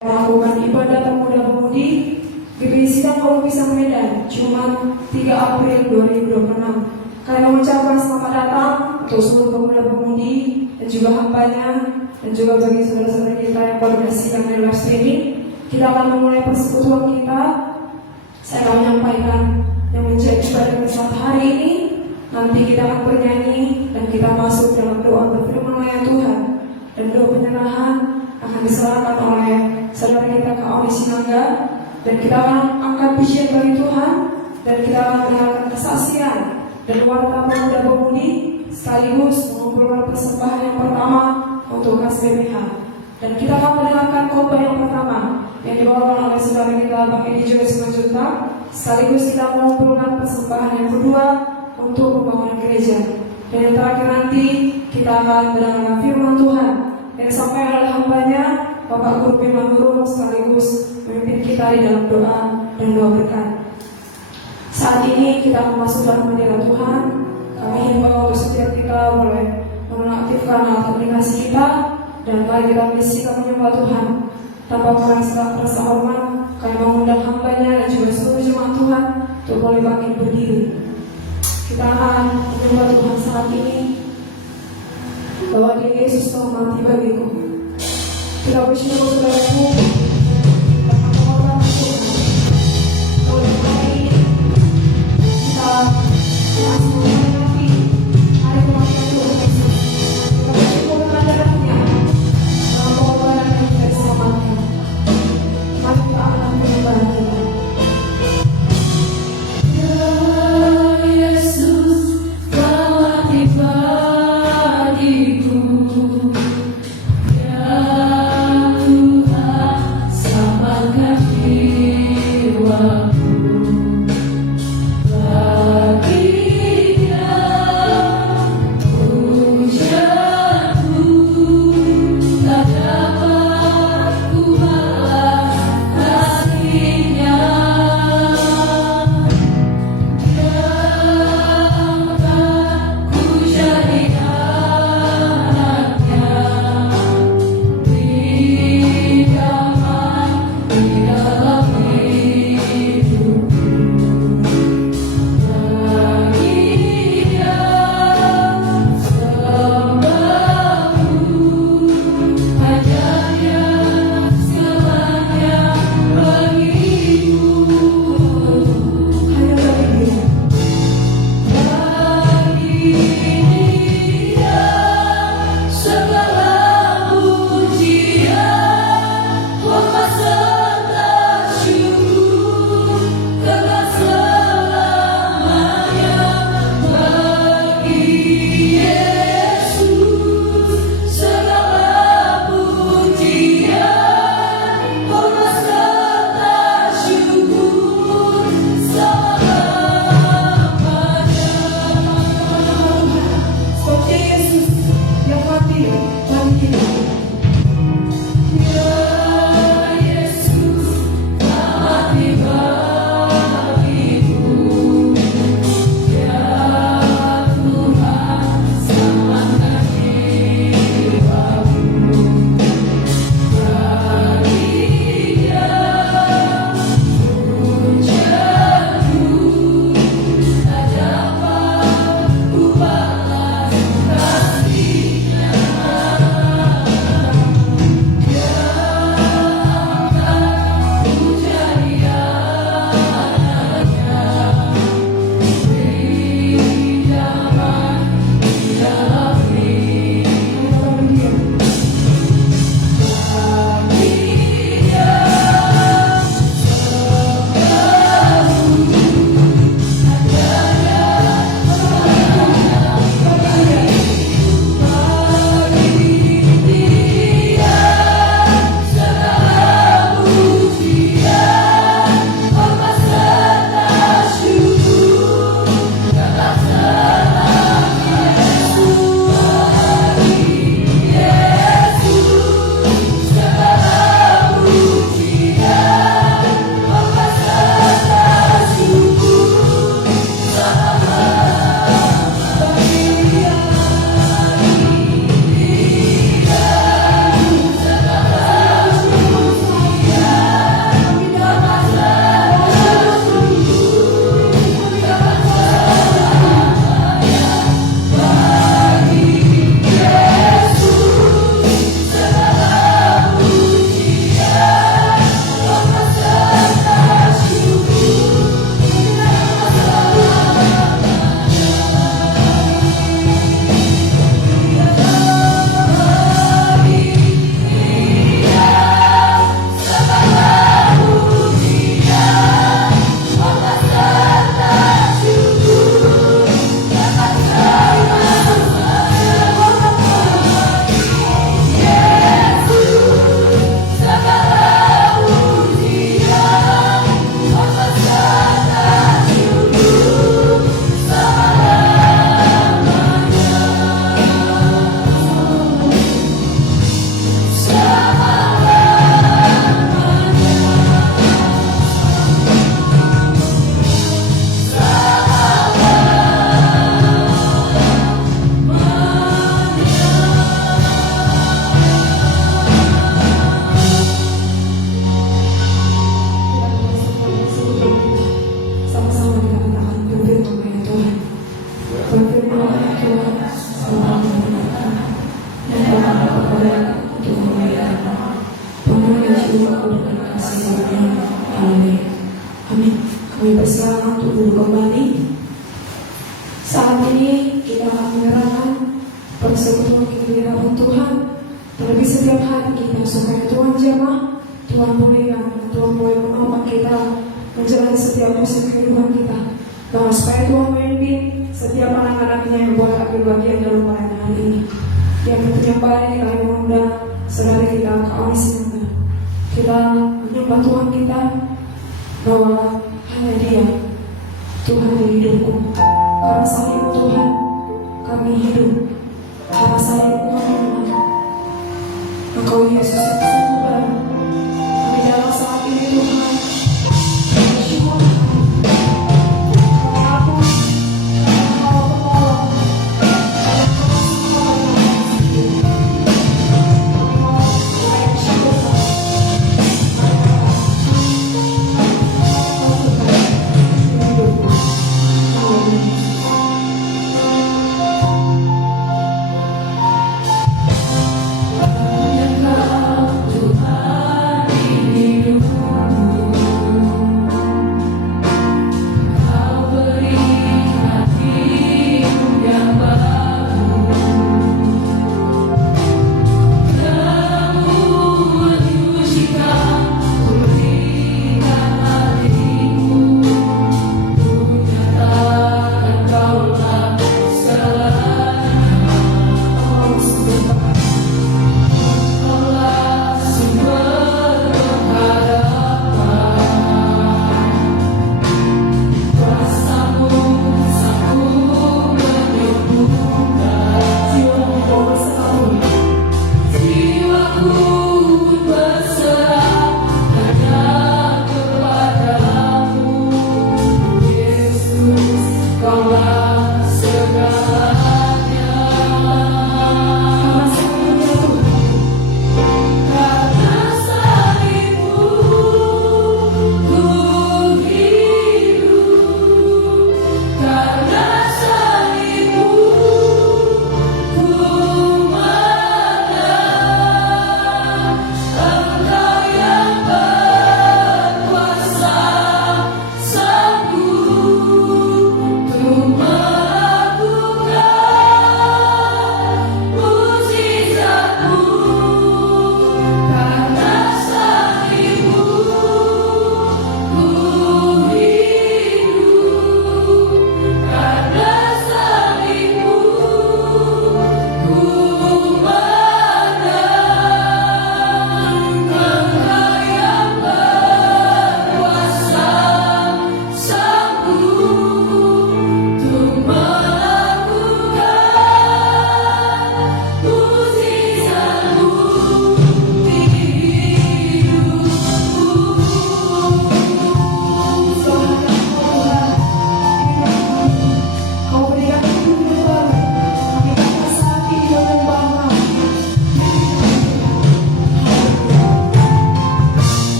Melakukan ibadah pemuda-pemudi GPI Sidang Kalau Pisang Medan, Jumat 3 April 2026. Kami mengucapkan selamat datang untuk seluruh pemuda-pemudi dan juga hambanya, dan juga bagi saudara-saudara kita yang pada sidang di live streaming. Kita akan memulai persekutuan kita. Saya akan menyampaikan yang menjadi pada kesempatan hari ini. Nanti kita akan bernyanyi dan kita masuk dalam doa berfirman oleh Tuhan, dan doa penyerahan akan diserahkan oleh saudara kita Kak Oli Sinangga, dan kita akan angkat pujian bagi Tuhan, dan kita akan mendengarkan kesaksian dan warta pemuda-pemudi sekaligus mengumpulkan persembahan yang pertama untuk kas BPH, dan kita akan mendengarkan khotbah yang pertama yang dibawakan oleh saudara kita Bang Edi Joyce Manjuntak, sekaligus kita mengumpulkan persembahan yang kedua untuk pembangunan gereja, dan yang terakhir nanti kita akan mendengarkan firman Tuhan yang disampaikan oleh hambanya Bapak Guru Firman Guru, sekaligus memimpin kita di dalam doa dan doa berkat. Saat ini kita akan masuk dalam hadirat Tuhan. Kami himbau untuk setiap kita boleh menonaktifkan alat komunikasi kita, dan mari kita bersikap menyembah Tuhan tanpa merasa rasa hormat. Kami mengundang hambanya dan juga seluruh jemaat Tuhan untuk boleh bangkit berdiri. Kita akan menyembah Tuhan saat ini bahwa Dia Yesus telah mati bagiku. Kita bersyukur saudaraku, kita menghormati Tuhan. Oleh hari ini kita masih menghadapi hari kematian Tuhan Yesus. Kita bersyukur karena darahnya dalam pengorbanan yang kita diselamatkan. Mari kita akan menyembah Tuhan. Ya Tuhan jiwa dengan kasih karunia. Haleluya. Amin. Kami berserah untuk duduk kembali. Saat ini kita akan menyerahkan persekutuan kita di hadapan Tuhan. Terlebih setiap hari kita supaya Tuhan jamah, Tuhan bolehkan, Tuhan boleh menolong kita menjalani setiap musim kehidupan kita. Dan supaya Tuhan memimpin setiap anak-anaknya yang boleh ambil bagian dalam perayaan hari ini. Yang menyembah ini kami mengundang saudara kita Kak Sinta. Kita menyembah Tuhan kita bahwa hanya Dia Tuhan yang hidupku. Karena salibmu Tuhan kami hidup. Karena salibmu Tuhan Engkau Yesus yang sembuh. Kami dalam saat ini Tuhan bersyukur. Engkau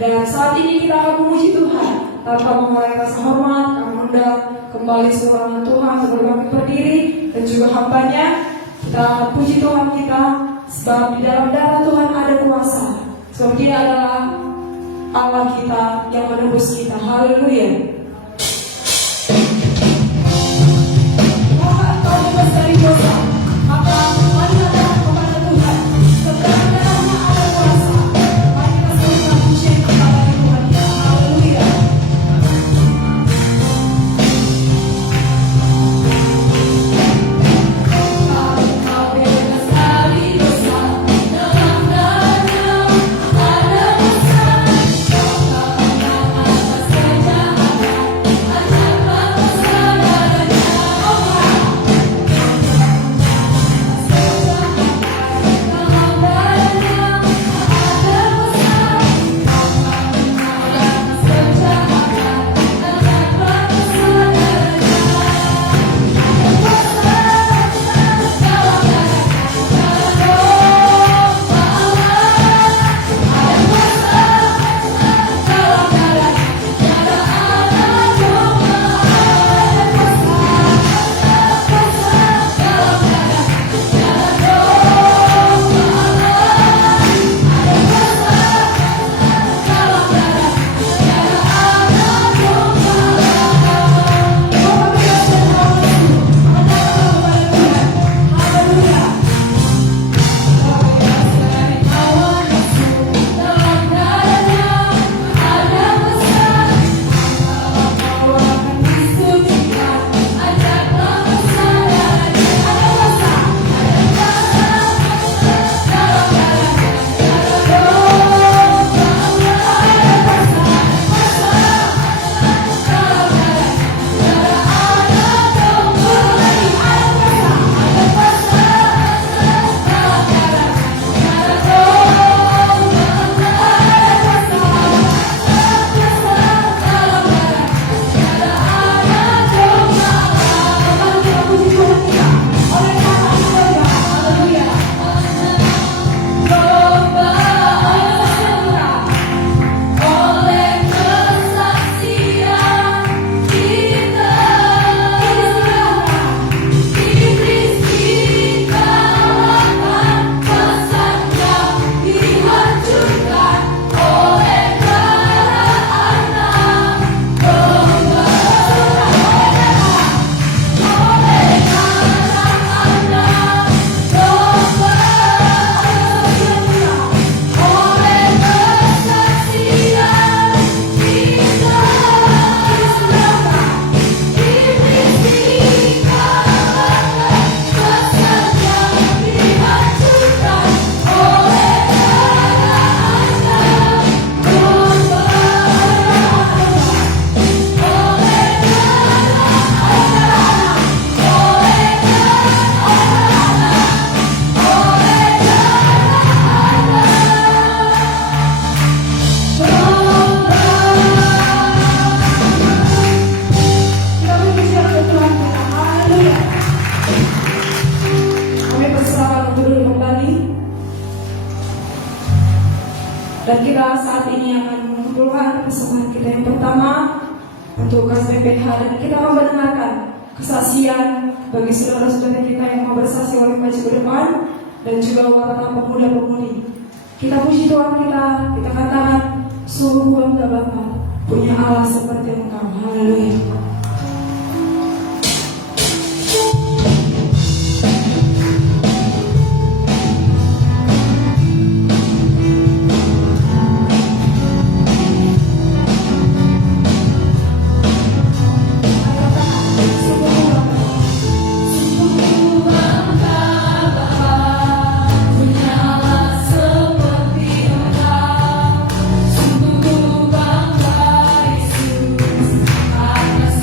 Dan saat ini kita akan memuji Tuhan tanpa mengurangi rasa hormat. Kami undang kembali seorang Tuhan sebelum kami berdiri dan juga hambanya. Kita akan puji Tuhan kita, sebab di dalam darah Tuhan ada kuasa. Sebab Dia adalah Allah kita yang menebus kita. Haleluya. Maka kau bebas dari dosa, maka mari datang kepada Tuhan. Sebab dalamnya ada kuasa. Mari kita serukan pujian kepada Tuhan kita. Haleluya. Kau bebas dari dosa, dalam darahnya ada kuasa. Atas kejahatan, ajarlah kesadarannya. Dalam darahnya ada kuasa. Atas kejahatan, ajarlah kesadarannya. Dan kita saat ini akan mengumpulkan persembahan kita yang pertama untuk KSPPH, dan kita akan mendengarkan kesaksian bagi saudara-saudara kita yang mau bersaksi oleh maju ke depan, dan juga para pemuda-pemudi. Kita puji Tuhan kita katakan, sungguh bangga Bapa punya Allah seperti Engkau. Haleluya. Atas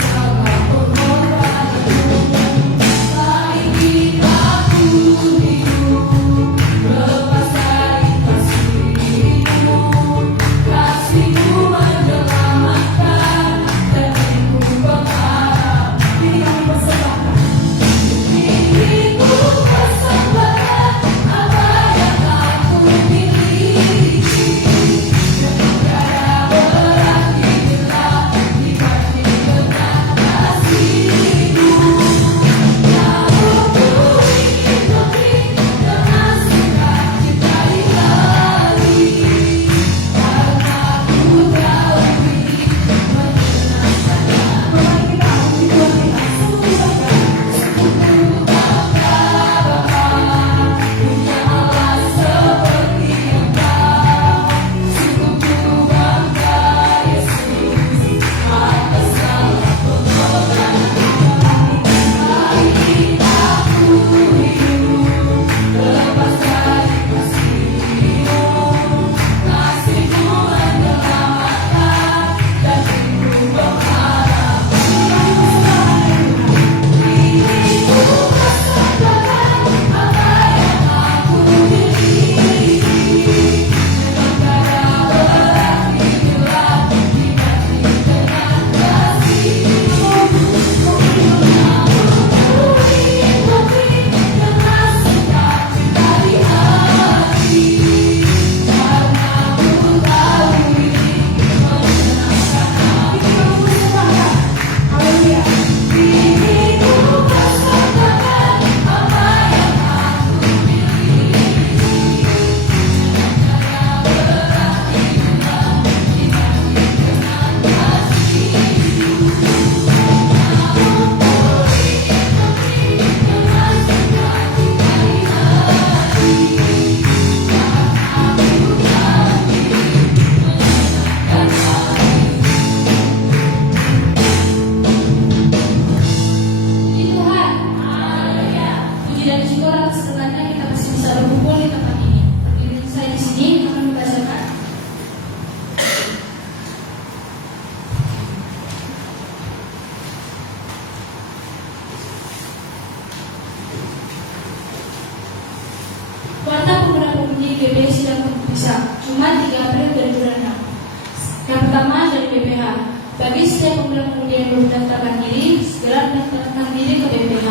Bagi setiap pemuda-pemudi yang belum mendaftarkan diri, segera mendaftarkan diri ke BPH.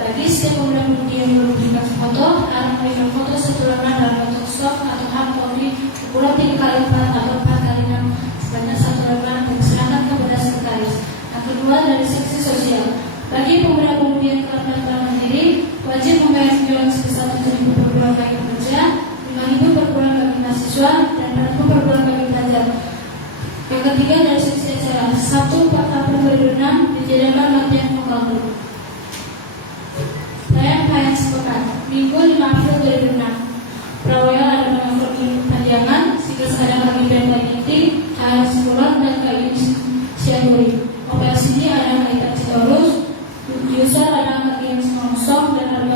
Bagi setiap pemuda-pemudi yang belum memberikan foto, harus memberikan foto satu lembar dalam bentuk stok atau hard copy ukuran 3x4 atau 4x6 sebanyak satu lembar dan diserahkan kepada sekretaris. Yang kedua, dari seksi sosial. Bagi pemuda-pemudi yang telah mendaftarkan diri, wajib membayar iuran sebesar 7.000 per bulan bagi pekerja, 5.000 per bulan bagi mahasiswa, dan 4.000 per bulan bagi pelajar. Yang ketiga, dari seksi acara. Sabtu 4 April 2006 dijadikan latihan vokal grup. Perayaan sepekan. Minggu 5 April 2006. Prawira ada mengangkut panjangan, Sigas ada kaki dan kaki inti, KL Sekolah dan KI Siaguri. Operasi ini ada kaitan Citorus, Yusar ada kaki yang semongsong dan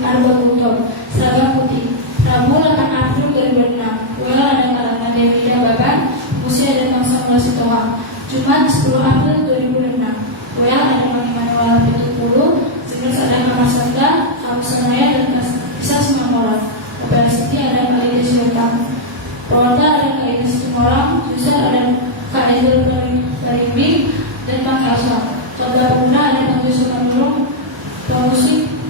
Arba Guntur, seragam putih. Rabu 8 April 2006. Well ada kalangan Devida Baban, Musi ada Bangsa Mula Sitohang. Jumat 10 April 2006. Well ada Manual Pitupulu, Sigas ada Kamar Sanda, Kamus Senaya dan Bisa Semangoran. Operasi ini ada Kalida Syaitan. Perwata ada Kalida Situmorang, Yusar ada Kak Ezul Barimbi dan Pak Kalsa. Toga Bunda ada Pak Yusuf Kamurung,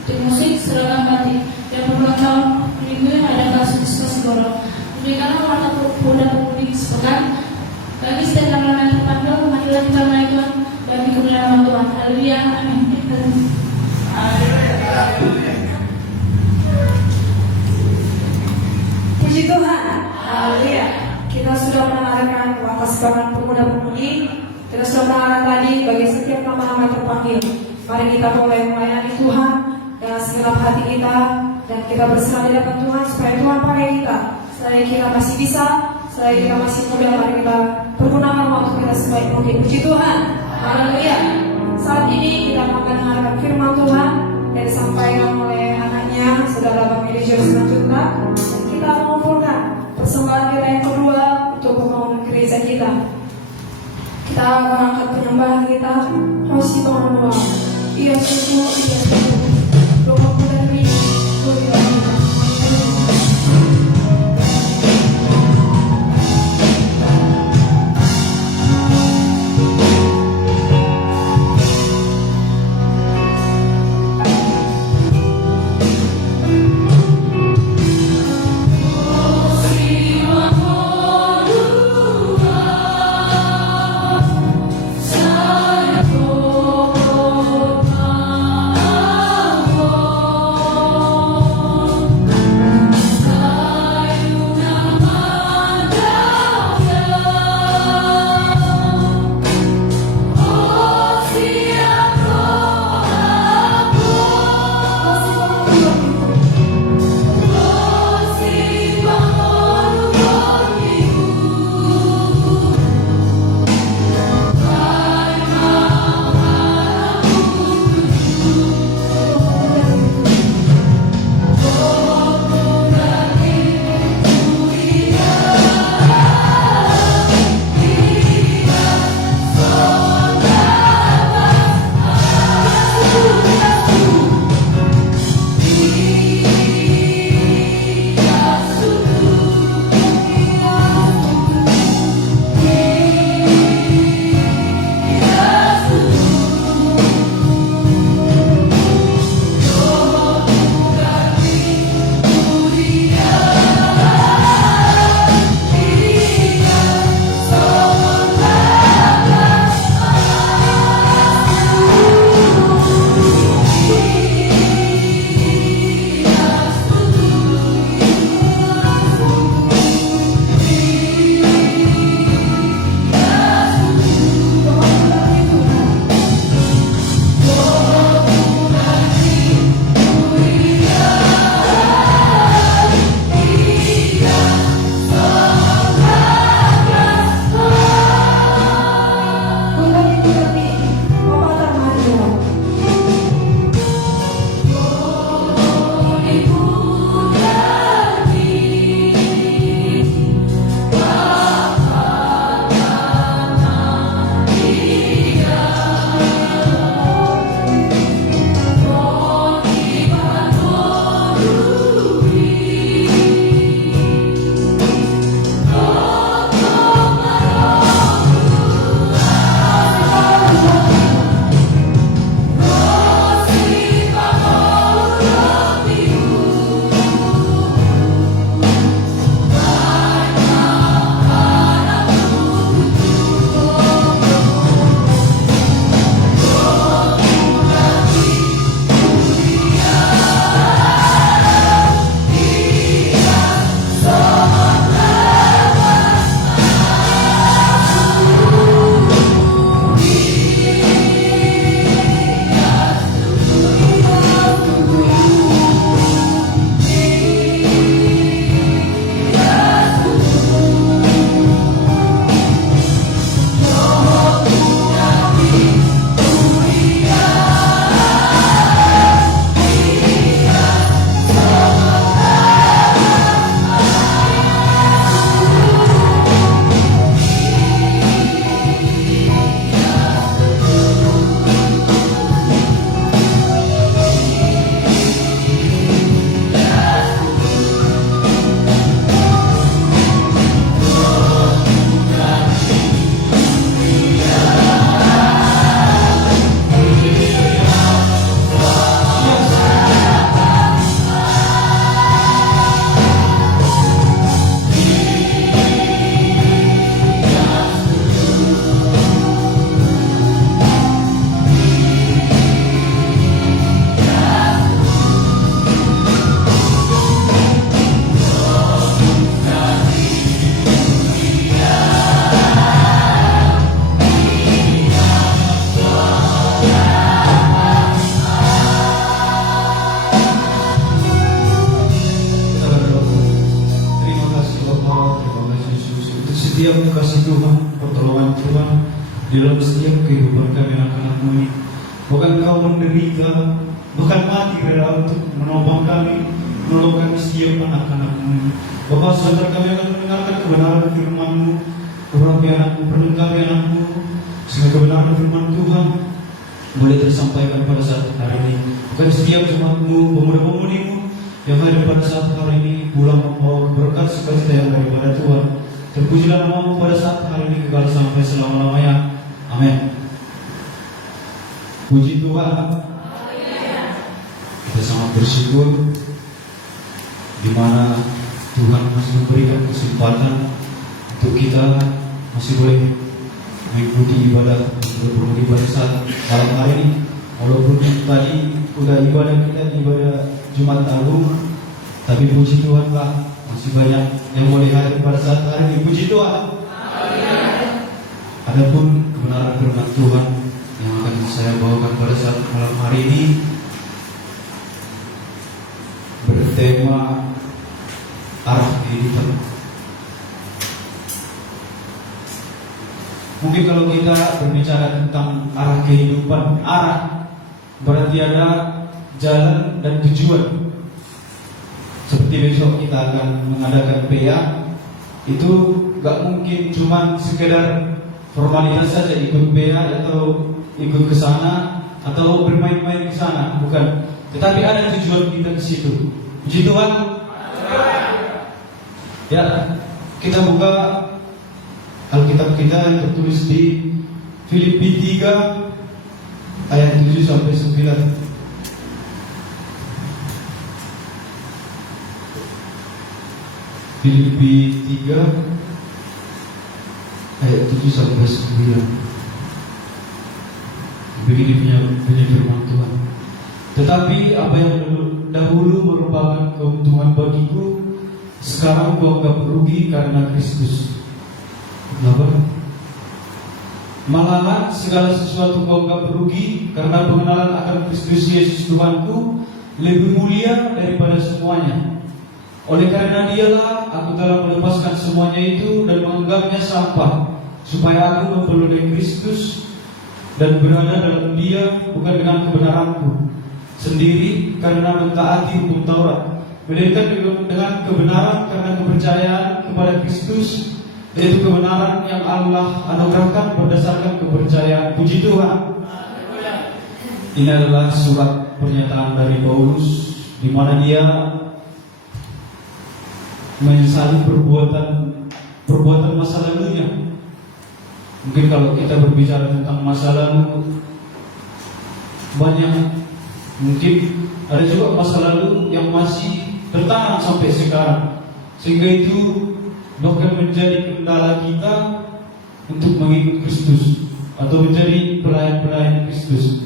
tim musik, seragam batik. Yang berulang tahun minggu ada kasus diskusi borong. Demikianlah warta pemuda-pemudi sepekan. Bagi setiap tanggal yang terpanggil, kematian karena Tuhan bagi kemuliaan Tuhan. Haleluya, amin. Puji Tuhan. Haleluya. Kita sudah mendengarkan warta sepekan pemuda-pemudi. Kita sudah mendengarkan tadi bagi setiap nama-nama terpanggil. Mari kita mulai melayani Tuhan dengan segenap hati kita, dan kita berserah di hadapan Tuhan supaya Tuhan pakai kita. Selagi kita masih bisa, selagi kita masih muda, mari kita pergunakan waktu kita sebaik mungkin. Puji Tuhan. Haleluya. Saat ini kita akan mendengarkan firman Tuhan yang disampaikan oleh anaknya Saudara Bang Elijah Simanjuntak, dan kita mengumpulkan persembahan kita yang kedua untuk pembangunan gereja kita. Kita mengangkat penyembahan kita. Rosi Tuhan doa. Ia sungguh, ia sungguh. Doa dan rindu. Saya setiap kasih Tuhan, pertolongan Tuhan di dalam setiap kehidupan kami anak-anakmu ini. Bahkan Kau menderita, bahkan mati rela untuk menolong kami setiap anak-anakmu ini. Bapak, saudara kami akan mendengarkan kebenaran firman-Mu, urapi anakmu, perlengkapi anakmu, sehingga kebenaran firman Tuhan boleh tersampaikan pada saat hari ini. Bukan setiap jemaatmu, pemuda-pemudimu yang hadir pada saat hari ini pulang membawa berkat sukacita yang daripada Tuhan. Terpujilah namamu pada saat hari ini kekal sampai selama-lamanya. Amin. Puji Tuhan. Kita sangat bersyukur di mana Tuhan masih memberikan kesempatan untuk kita masih boleh mengikuti ibadah pada saat malam hari ini. Walaupun tadi udah ibadah kita ibadah Jumat Agung, tapi puji Tuhan Pak, masih banyak yang boleh hadir pada saat hari ini. Puji Tuhan. Adapun kebenaran firman Tuhan yang akan saya bawakan pada saat malam hari ini bertema arah kehidupan. Mungkin kalau kita berbicara tentang arah kehidupan, arah berarti ada jalan dan tujuan. Seperti besok kita akan mengadakan PA, itu gak mungkin cuma sekedar formalitas saja ikut PA atau ikut ke sana atau bermain-main ke sana, bukan. Tetapi ada tujuan kita ke situ. Puji Tuhan. Ya, kita buka Alkitab kita yang tertulis di Filipi 3 ayat 7 sampai 9. Filipi 3 ayat 7 sampai 9. Begini punya firman Tuhan. Tetapi apa yang dahulu merupakan keuntungan bagiku, sekarang kuanggap rugi karena Kristus. Kenapa? Malahan segala sesuatu kuanggap rugi karena pengenalan akan Kristus Yesus Tuhanku lebih mulia daripada semuanya. Oleh karena Dialah aku telah melepaskan semuanya itu dan menganggapnya sampah, supaya aku memperoleh Kristus dan berada dalam Dia, bukan dengan kebenaranku sendiri karena mentaati hukum Taurat, melainkan dengan kebenaran karena kepercayaan kepada Kristus, yaitu kebenaran yang Allah anugerahkan berdasarkan kepercayaan. Puji Tuhan. Ini adalah surat pernyataan dari Paulus, di mana dia menyesali perbuatan masa lalunya. Mungkin kalau kita berbicara tentang masa lalu, banyak. Mungkin ada juga masa lalu yang masih tertanam sampai sekarang, sehingga itu bahkan menjadi kendala kita untuk mengikut Kristus atau menjadi pelayan-pelayan Kristus.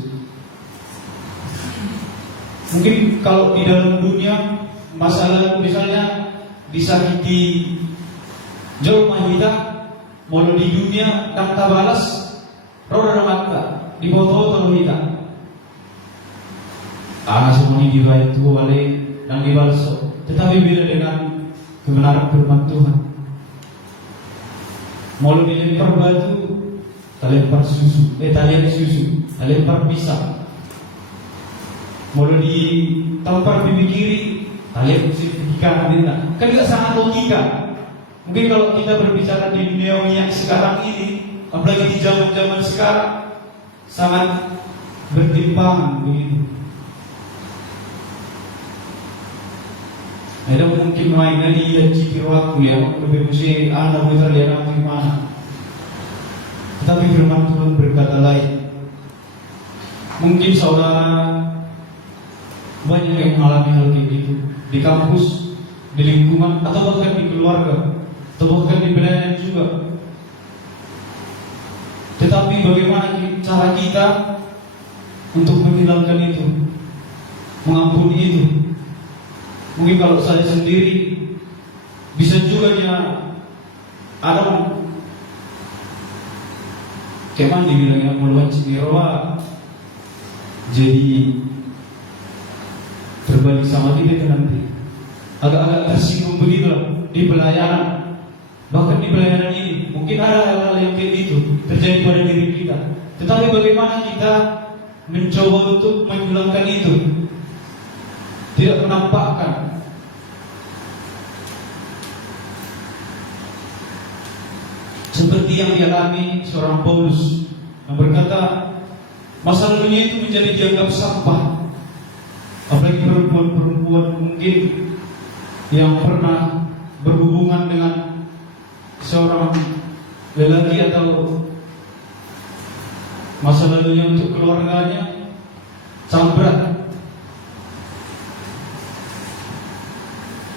Mungkin kalau di dalam dunia masa lalu misalnya disakiti jauh mahita, mau di dunia tak balas, roda mata di bawah kita. Semua ini dibayar Tuhan oleh dan dibalas. Tetapi beda dengan kebenaran firman Tuhan. Mau dilempar batu, tak lempar susu, tak lempar pisang. Mau ditampar pipi kiri, tak lempar pipi kanan. Kan tidak sangat logika. Mungkin kalau kita berbicara di dunia yang sekarang ini, apalagi di zaman-zaman sekarang, sangat bertimpangan begitu. Ada mungkin mainan di cipir waktu ya, lebih mesti anak berlihat di mana. Tetapi firman Tuhan berkata lain. Mungkin saudara banyak yang mengalami hal gitu di kampus, di lingkungan, atau bahkan di keluarga, atau bahkan di pelayanan juga. Tetapi bagaimana cara kita untuk menghilangkan itu, mengampuni itu? Mungkin kalau saya sendiri bisa juga dia Adam keman dibilangnya muluan Cimiroa, jadi berbalik sama kita nanti agak-agak tersinggung begitu di pelayanan, Bahkan di pelayanan ini mungkin ada hal-hal yang kayak gitu terjadi pada diri kita. Tetapi bagaimana kita mencoba untuk menghilangkan itu, tidak menampakkan. Seperti yang dialami seorang Paulus yang berkata, masa lalunya itu menjadi dianggap sampah. Apalagi perempuan-perempuan mungkin yang pernah berhubungan dengan seorang lelaki atau masa lalunya untuk keluarganya sangat berat,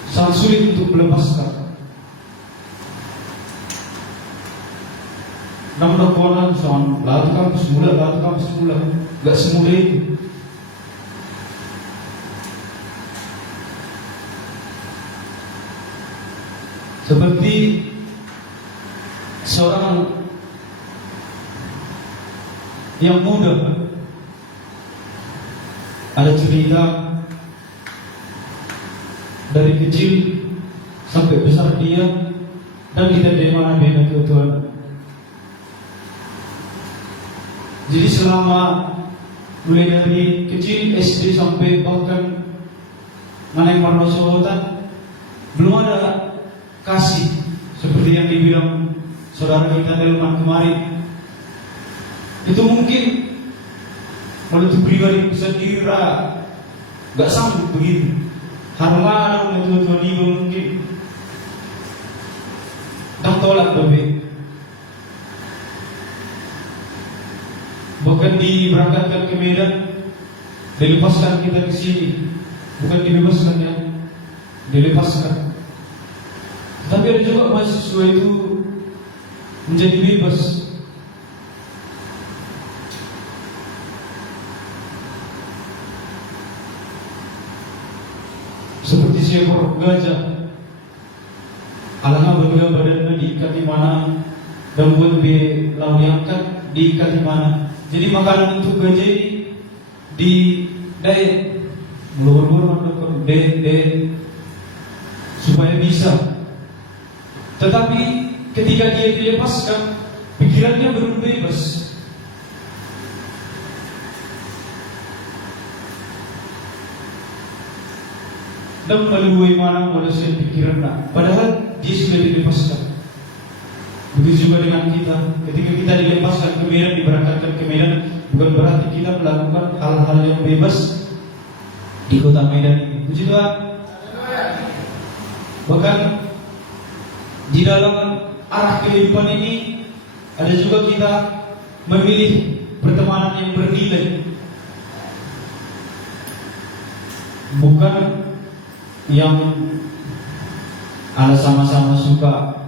sangat sulit untuk melepaskan. Namun kawan sama lalu kampus mula, gak semudah itu. Seperti seorang yang muda, ada cerita dari kecil sampai besar dia, dan kita dari mana beda ke Tuhan. Jadi selama mulai dari kecil SD sampai bahkan Maneng Marnosohotan belum ada kasih seperti yang dibilang saudara kita Delman kemarin. Itu mungkin kalau itu pribadi sendiri gak sanggup begitu. Harma ada Tuhan ibu mungkin dan tolak lebih. Bahkan diberangkatkan ke Medan, dilepaskan kita ke sini, bukan dibebaskan ya, dilepaskan. Tapi ada juga mahasiswa itu menjadi bebas. Seperti seekor gajah, alangkah berbeda badannya diikat di mana, dan buat lalu diangkat diikat di mana. Jadi makanan untuk gajah ini di diet, mulur-mulur diet supaya bisa. Tetapi ketika dia dilepaskan, pikirannya belum bebas. Dan melalui mana manusia pikiran, padahal dia sudah dilepaskan. Begitu juga dengan kita, ketika kita dilepaskan ke Medan, diberangkatkan ke Medan, bukan berarti kita melakukan hal-hal yang bebas di kota Medan ini. Puji Tuhan. Bahkan di dalam arah kehidupan ini ada juga kita memilih pertemanan yang bernilai, bukan yang ada sama-sama suka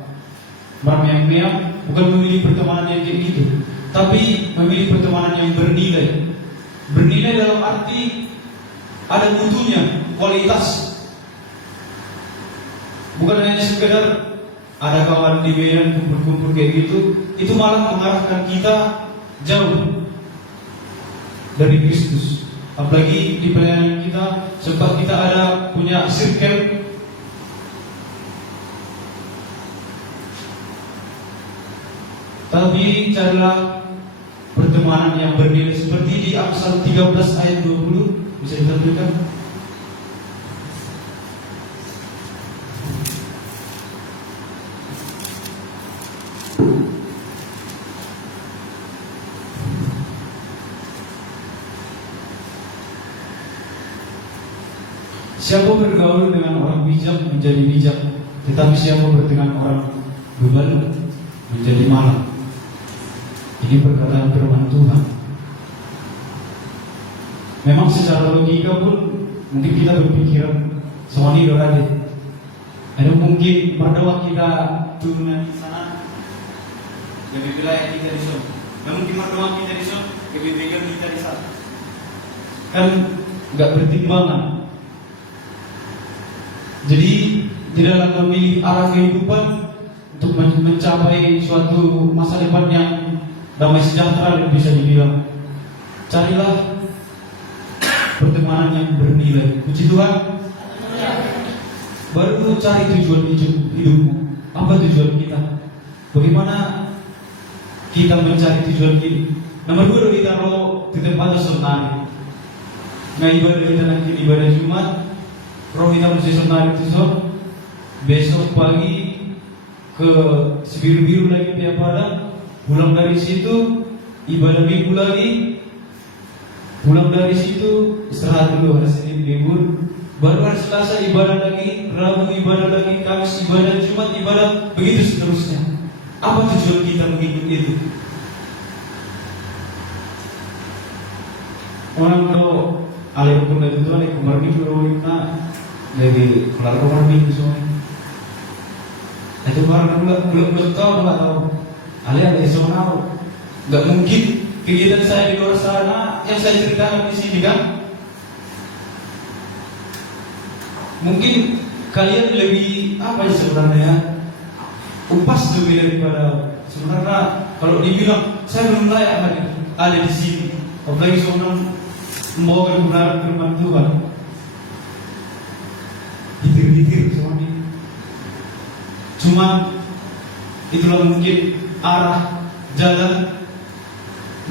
mereang-meang, bukan memilih pertemanan yang kayak gitu, tapi memilih pertemanan yang bernilai. Bernilai dalam arti ada mutunya, kualitas. Bukan hanya sekedar ada kawan di Medan kumpul-kumpul kayak gitu, itu malah mengarahkan kita jauh dari Kristus. Apalagi di pelayanan kita, sebab kita ada punya circle. Tapi carilah pertemanan yang bernilai, seperti di Amsal 13 ayat 20. Bisa ditampilkan? Siapa bergaul dengan orang bijak menjadi bijak, tetapi siapa bergaul dengan orang berbalik menjadi malang. Ini perkataan firman Tuhan. Memang secara logika pun mungkin kita berpikiran sama ini dorade. Ada mungkin mertua kita turun di sana, lebih wilayah kita di sana. Dan mungkin mertua kita di sana, lebih bigger kita di sana. Kan nggak bertimbangan. Jadi di dalam memilih arah kehidupan untuk mencapai suatu masa depan yang damai sejahtera, dan bisa dibilang, carilah pertemanan yang bernilai. Puji Tuhan. Baru cari tujuan hidupmu. apa tujuan kita? Bagaimana kita mencari tujuan ini? Nomor 2 kita roh di tempat sonari. Nah ibadah kita nanti ibadah Jumat, roh kita mesti sonari itu besok pagi ke Sebiru-biru lagi tiap pada, pulang dari situ ibadah minggu lagi, pulang dari situ istirahat dulu, hari Senin libur, baru hari Selasa ibadah lagi, Rabu ibadah lagi, Kamis ibadah, Jumat ibadah, begitu seterusnya. Apa tujuan kita mengikuti itu? Orang kalau alih pun itu tuh alih kemarin itu kita jadi kelar kemarin itu semua. Itu kemarin belum tahu nggak tahu. Alih ada isoman, nggak mungkin kegiatan saya di luar sana yang saya ceritakan di sini kan? Mungkin kalian lebih apa ya sebenarnya? Upas lebih daripada sebenarnya kalau dibilang saya belum layak ada di sini, apalagi seorang membawa kebenaran firman Tuhan. Dikir-dikir semua ini. Cuma itulah mungkin arah jalan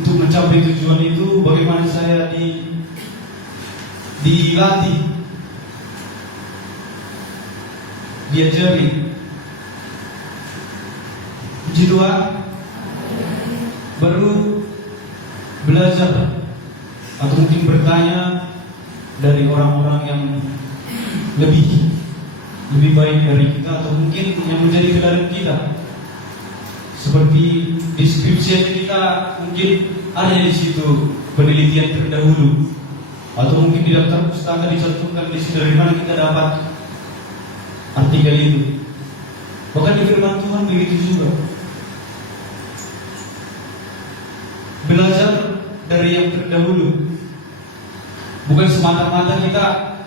untuk mencapai tujuan itu. Bagaimana saya dilatih, diajari. Puji Tuhan, baru belajar atau mungkin bertanya dari orang-orang yang lebih baik dari kita atau mungkin yang menjadi teladan kita. Seperti deskripsi kita mungkin ada di situ penelitian terdahulu atau mungkin di daftar pustaka dicantumkan di situ dari mana kita dapat artikel itu. Bahkan di firman Tuhan begitu juga. Belajar dari yang terdahulu, bukan semata-mata kita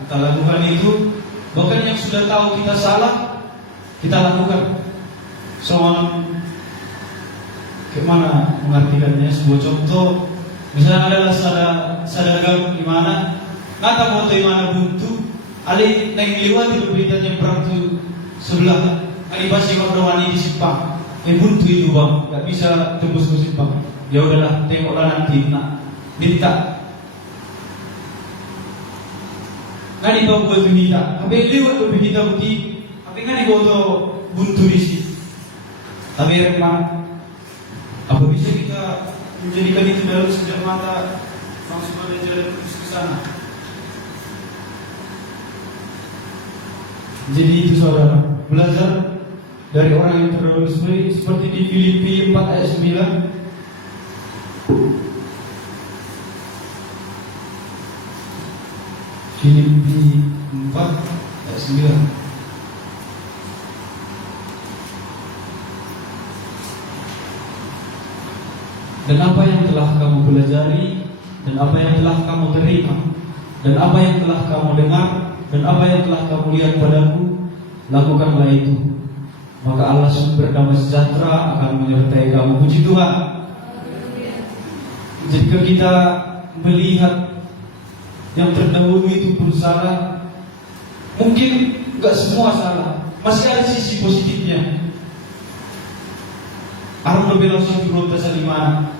lakukan itu. Bahkan yang sudah tahu kita salah, kita lakukan. Soal gimana mengartikannya? Sebuah contoh, misalnya adalah sadar di mana, ngata moto mana buntu, ali neng liwati beritanya perang tu sebelah, ali pasti kalau wani di Simpang, buntu itu bang, nggak bisa tembus ke Simpang. Ya udahlah, tengoklah nanti, minta. Ngani bang buat minta, tapi lewat lebih kita bukti, tapi ngani boto buntu di sini. Tapi memang apa bisa kita menjadikan itu dalam sejarah mata langsung ada jalan terus ke sana. Jadi itu saudara, belajar dari orang yang terdahulu seperti di Filipi 4 ayat 9. Filipi 4 ayat 9. Dan apa yang telah kamu pelajari, dan apa yang telah kamu terima, dan apa yang telah kamu dengar, dan apa yang telah kamu lihat padaku, lakukanlah itu. Maka Allah sumber damai sejahtera akan menyertai kamu. Puji Tuhan. Jika kita melihat yang terdahulu itu pun salah, mungkin enggak semua salah, masih ada sisi positifnya. Arung lebih langsung turun dasar di mana?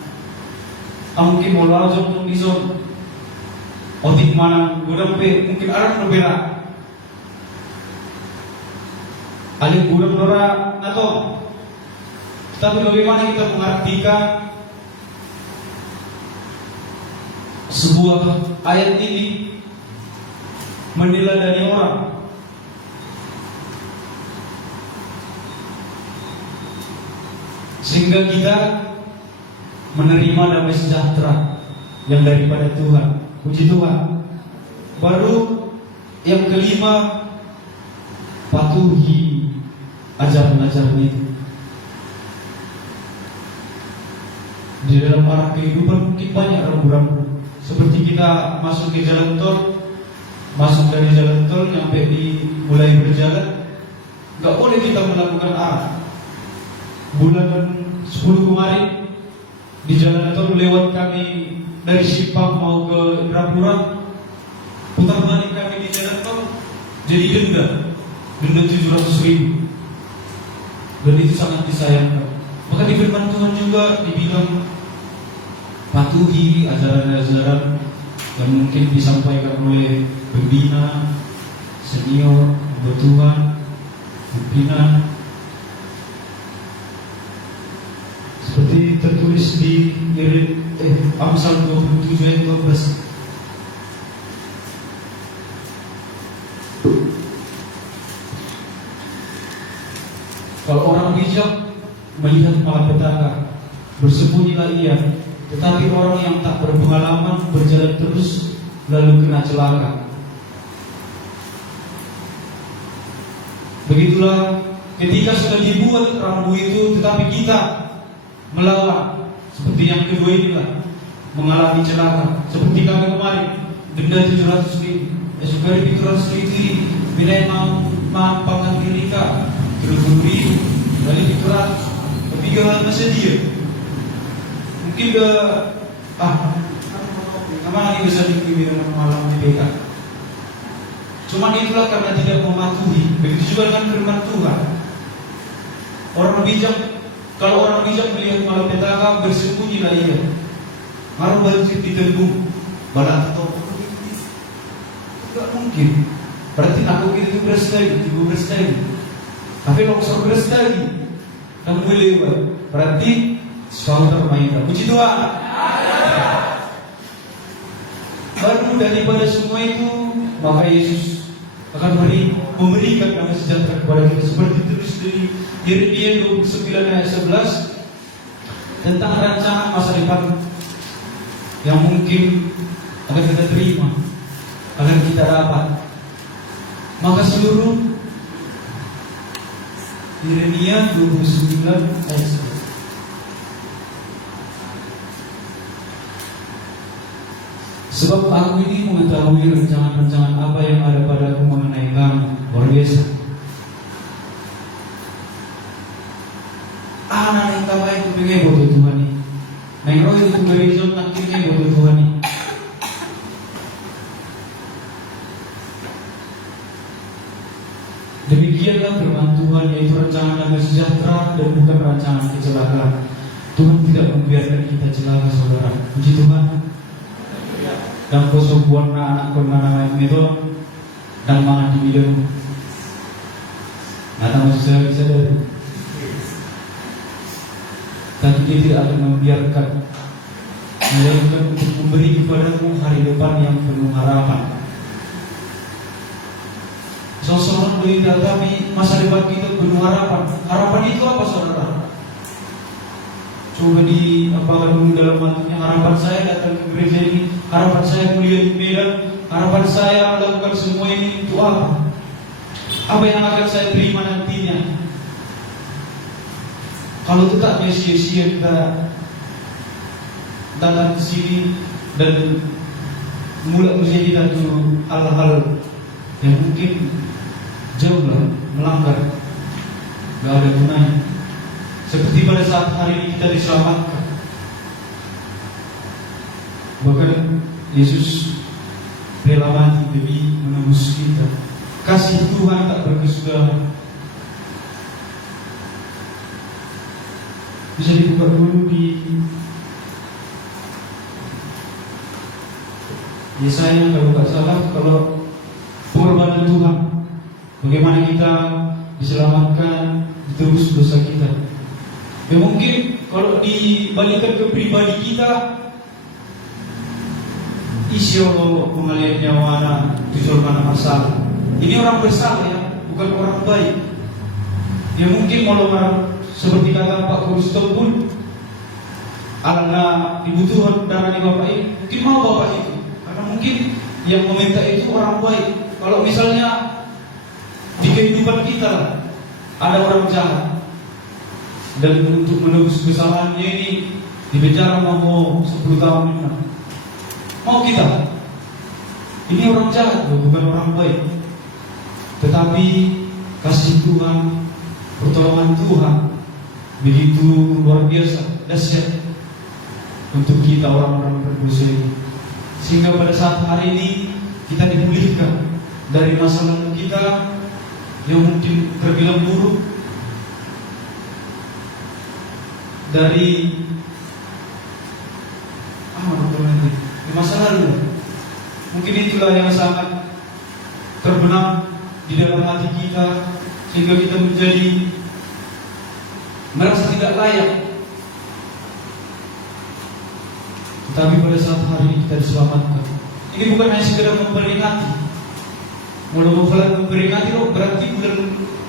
Mungkin mau langsung turun di zon. Otik mana? Gudang pe mungkin arung lebih lah. Alik gudang nora atau. Tapi bagaimana kita mengartikan sebuah ayat ini meneladani orang? Sehingga kita menerima damai sejahtera yang daripada Tuhan. Puji Tuhan. Baru yang kelima, patuhi ajaran-ajaran itu. Di dalam arah kehidupan mungkin banyak rambu-rambu. Seperti kita masuk ke jalan tol, masuk dari jalan tol sampai mulai berjalan, nggak boleh kita melakukan arah. Bulan 10 kemarin di jalan tol lewat kami dari Simpang mau ke Indrapura, putar balik kami di jalan tol, jadi denda 700.000. dan itu sangat disayangkan. Maka di firman Tuhan juga dibilang patuhi ajaran-ajaran yang mungkin disampaikan oleh pembina, senior, kebutuhan, pimpinan, seperti tertulis di Amsal 27 ayat 12. Kalau orang bijak melihat malapetaka, bersembunyilah ia. Tetapi orang yang tak berpengalaman berjalan terus lalu kena celaka. Begitulah ketika sudah dibuat rambu itu, tetapi kita melawan, seperti yang kedua inilah, mengalami celaka. Seperti kami kemarin, denda 700.000, esok hari 700.000, bila yang mau pangkat Amerika 30.000, dari 700, tapi gak masih dia. Mungkin nama lagi bisa dikira malam di BK. Cuma itulah karena tidak mematuhi. Begitu juga dengan firman Tuhan. Orang bijak, kalau orang bijak melihat malapetaka, bersembunyilah ia. Maru banjir ditembung, balang atau tidak mungkin. Berarti aku itu berstagi, ibu berstagi. Tapi longsor berstagi, kamu lewat. Berarti saudara mainkan. Puji Tuhan. Baru daripada semua itu, maka Yesus akan memberikan damai sejahtera kepada kita, seperti terus di Yeremia 29 ayat 11 tentang rancangan masa depan yang mungkin akan kita terima, akan kita dapat. Maka seluruh Yeremia 29 ayat 11. Sebab aku ini mengetahui rancangan-rancangan apa yang ada padaku mengenai kamu. Luar biasa. Anak yang tahu itu pengen butuh Tuhan ini. Naik roh itu berizon akhirnya butuh Tuhan ini. Demikianlah firman Tuhan, yaitu rancangan damai sejahtera dan bukan rancangan kecelakaan. Tuhan tidak membiarkan kita celaka, saudara. Puji Tuhan. Dan kosobuan anak korban itu dan mangan di bidang. Nggak tahu saya bisa dari. Tapi dia tidak akan membiarkan, melainkan untuk memberi kepadamu hari depan yang penuh harapan. Seseorang boleh tapi masa depan kita penuh harapan. Harapan itu apa, saudara? Coba di apakah dalam hatinya, harapan saya datang ke gereja ini, harapan saya kuliah di Medan, harapan saya melakukan semua ini untuk apa? Apa yang akan saya terima nantinya? Kalau tetap sia-sia kita datang ke sini dan mulai usia kita tuh hal-hal yang mungkin jauh lah melanggar, gak ada gunanya. Seperti pada saat hari ini kita diselamatkan, bahkan Yesus rela mati demi menebus kita. Kasih Tuhan tak berkesudahan. Bisa dibuka dulu di Yesaya kalau tak salah, kalau pengorbanan Tuhan, bagaimana kita diselamatkan, ditebus dosa kita. Ya mungkin kalau dibalikan ke pribadi kita, isi Allah mengalir nyawa anak, tujuan mana masalah. Ini orang bersalah ya, bukan orang baik. Ya mungkin kalau orang seperti kata Pak Kurusto pun, alangkah dibutuhkan darah di bapak ini, mungkin mau bapak itu, karena mungkin yang meminta itu orang baik. Kalau misalnya di kehidupan kita ada orang jahat, dan untuk menebus kesalahannya ini dipenjara mau 10 tahun, mau kita? Ini orang jahat, bukan orang baik. Tetapi kasih Tuhan, pertolongan Tuhan begitu luar biasa, dahsyat untuk kita orang-orang berdosa ini. Sehingga pada saat hari ini kita dipulihkan dari masa lalu kita yang mungkin terbilang buruk. dari di masa lalu. Mungkin itulah yang sangat terbenam di dalam hati kita sehingga kita menjadi merasa tidak layak. Tetapi pada saat hari ini kita diselamatkan. Ini bukan hanya sekedar memperingati. Walau memperingati berarti bulan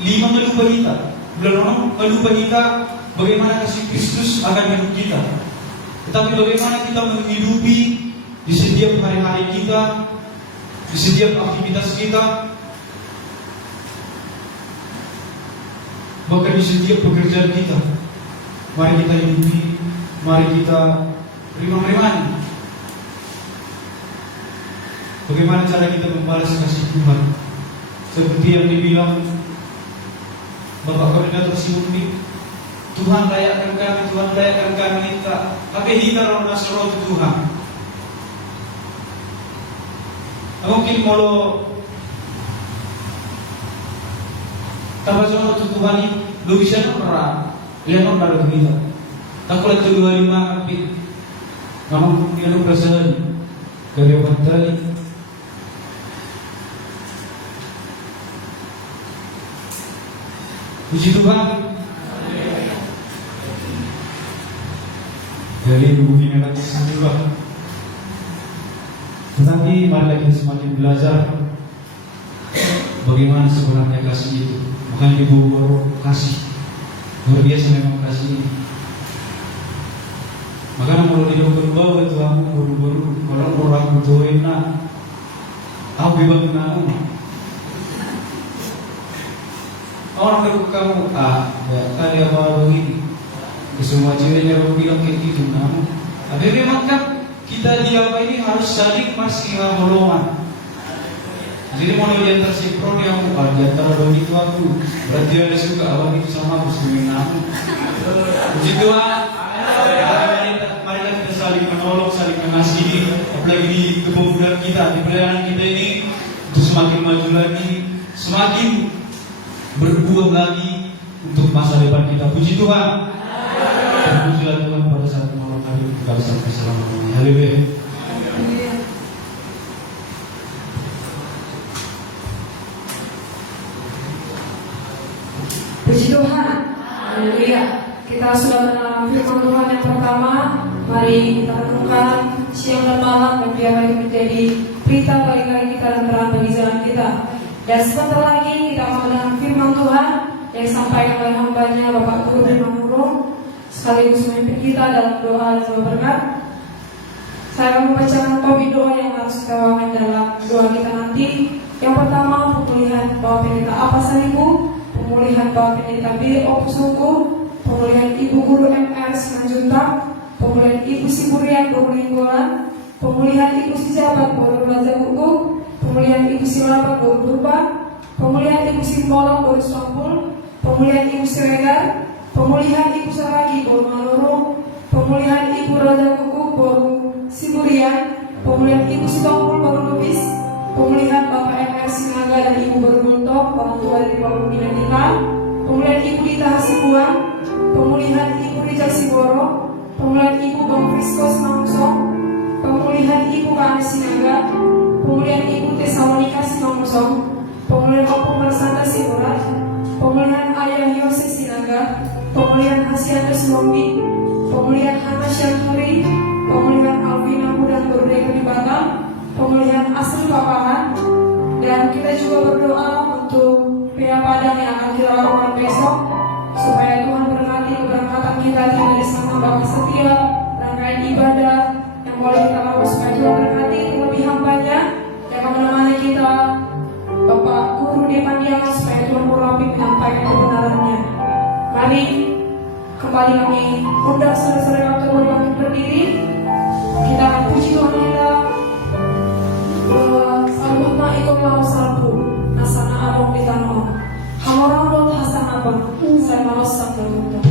5 melupah kita. Bulan 6 melupah kita bagaimana kasih Kristus akan hidup kita. Tetapi bagaimana kita menghidupi di setiap hari-hari kita, di setiap aktivitas kita, bahkan di setiap pekerjaan kita. Mari kita hidupi, mari kita rimang-rimang. Bagaimana cara kita membalas kasih Tuhan? Seperti yang dibilang Bapak Koordinator Simuni, Tuhan layakkan kami, tapi kita orang nasroh Tuhan. Mungkin kalau tanpa sama Tuhan ini, lu bisa nomor lihat nomor kita. Tak boleh tu 25 api. Namun dia lu perasaan dari apa tadi? Puji Tuhan. Dari buku ini lagi semula. Tetapi marilah kita semakin belajar bagaimana sebenarnya kasih itu. Bukan di buku kasih. Luar biasa memang kasih ini. Makanya kalau di dalam bawah itu aku baru-baru kalau orang berdoain aku bebas namu. Orang berkata kamu ya tadi apa begini. Semua ceweknya bilang kayak gitu namu. Tapi memang kan kita di apa ini harus saling masih ngomong. Jadi mau di antara si pro yang di antara dua itu aku berarti ada suka awal itu sama aku sebenarnya namu. Puji Tuhan. Marilah kita saling menolong, saling mengasihi. Apalagi di kepemudaan kita, di pelayanan kita ini untuk semakin maju lagi, semakin berbuah lagi untuk masa depan kita. Puji Tuhan. Terpujilah Tuhan pada saat malam hari kita sampai selama-lamanya. Haleluya. Puji Tuhan. Haleluya. Kita sudah mengenal firman Tuhan yang pertama. Mari kita renungkan siang dan malam dan biarlah itu menjadi berita bagi kita dan terang bagi jalan kita. Dan sebentar lagi kita akan mendengar firman Tuhan yang disampaikan oleh hambanya Bapak Guru dan Manurung sekaligus memimpin kita dalam doa dan doa berkat. Saya akan membacakan topik doa yang harus kita bawakan dalam doa kita nanti. Yang pertama, pemulihan Bapak Pendeta Apa Saliku, pemulihan Bapak Pendeta B. Opusuku, pemulihan Ibu Guru MR Simanjuntak, pemulihan Ibu Siburian Borulinggolan, pemulihan Ibu Sijabat Boru Raja Kuku, pemulihan Ibu Silapa Boru Purba, pemulihan Ibu Simbolong Boru Swampul, pemulihan Ibu Siregar, pemulihan Ibu Saragi Boru Maluru, pemulihan Ibu Raja Kuku Boru Siburian, pemulihan Ibu Sitompul Boru Lubis, pemulihan Bapak MR Sinaga dan Ibu Boru Muntok, orang tua dari Bapak Pimpinan kita, pemulihan Ibu Dita Hasibuan, pemulihan Ibu Rijal Siboro, pemulihan Ibu Bang Friskos Mangsong, pemulihan Ibu Kami Sinaga, pemulihan Ibu Tesalonika Simangsong, pemulihan Opung Marsanda Simurat, pemulihan Ayah Yose Sinaga, pemulihan Hasianto Silombi, pemulihan Hana Syanturi, pemulihan Alvina Budang Berdeka di Batam, pemulihan Asri Papahan, dan kita juga berdoa untuk Pia Padang yang akan kita lakukan besok supaya Tuhan berkati keberangkatan kita di sana Bapak setia rangkaian ibadah yang boleh kita lakukan supaya Tuhan berkati lebih hambanya yang akan menemani kita Bapak Guru di Pandiangan supaya Tuhan Murapi menyampaikan kebenarannya. Mari kembali kami undang saudara-saudara waktu bangkit berdiri. Kita akan puji Tuhan kita. Salutna ikut lawan salbu nasana abang di tanah. Hamorang dot hasan abang. Saya malas sampai untuk.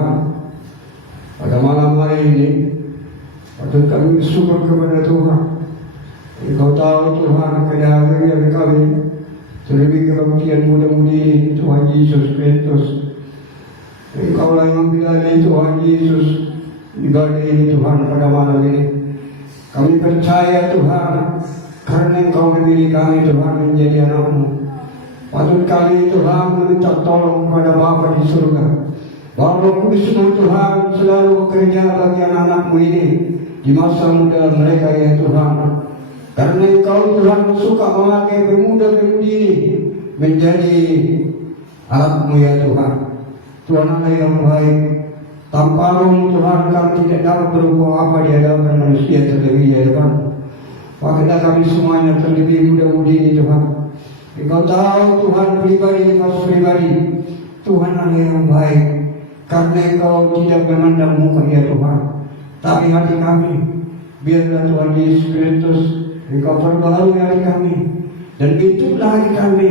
Tuhan. Pada malam hari ini patut kami bersyukur kepada Tuhan. Engkau tahu Tuhan kedatangan kami, terlebih kebaktian muda-mudi Tuhan Yesus Kristus. Engkau lah yang memilih Tuhan Yesus ibadah ini Tuhan pada malam ini. Kami percaya Tuhan, karena Engkau memilih kami Tuhan menjadi anak-Mu. Patut kami Tuhan meminta tolong kepada Bapa di surga. Bahwa Roh Kudus-Mu Tuhan selalu bekerja bagi anak-anak-Mu ini di masa muda mereka ya Tuhan. Karena Engkau Tuhan suka memakai pemuda-pemudi ini menjadi alat-Mu ya Tuhan. Tuhan Allah yang baik, tanpa Roh Tuhan kami tidak dapat berbuat apa di hadapan manusia terlebih ya Tuhan. Pakailah kami semuanya terlebih muda-mudi ini Tuhan. Engkau tahu Tuhan pribadi, Tuhan Allah yang baik. Karena Engkau tidak memandang muka ya Tuhan, tapi hati kami. Biarlah Tuhan Yesus Kristus Engkau perbaharui hati kami, dan bentuklah hati kami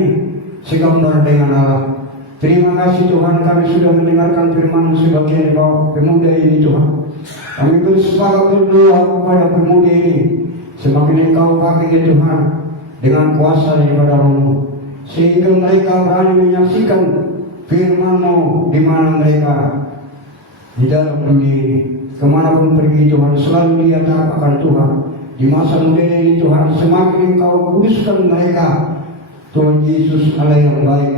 segambar dengan Allah. Terima kasih Tuhan, kami sudah mendengarkan firman sebagian pemuda ini Tuhan. Kami bersepakat berdoa kepada pemuda ini, semakin Engkau pakai ya Tuhan dengan kuasa daripada Roh-Mu, sehingga mereka berani menyaksikan firman-Mu di mana mereka di dalam dunia ini. Kemanapun pergi Tuhan, selalu lihat akan Tuhan. Di masa muda ini Tuhan, semakin Engkau kuduskan mereka Tuhan Yesus Allah yang baik.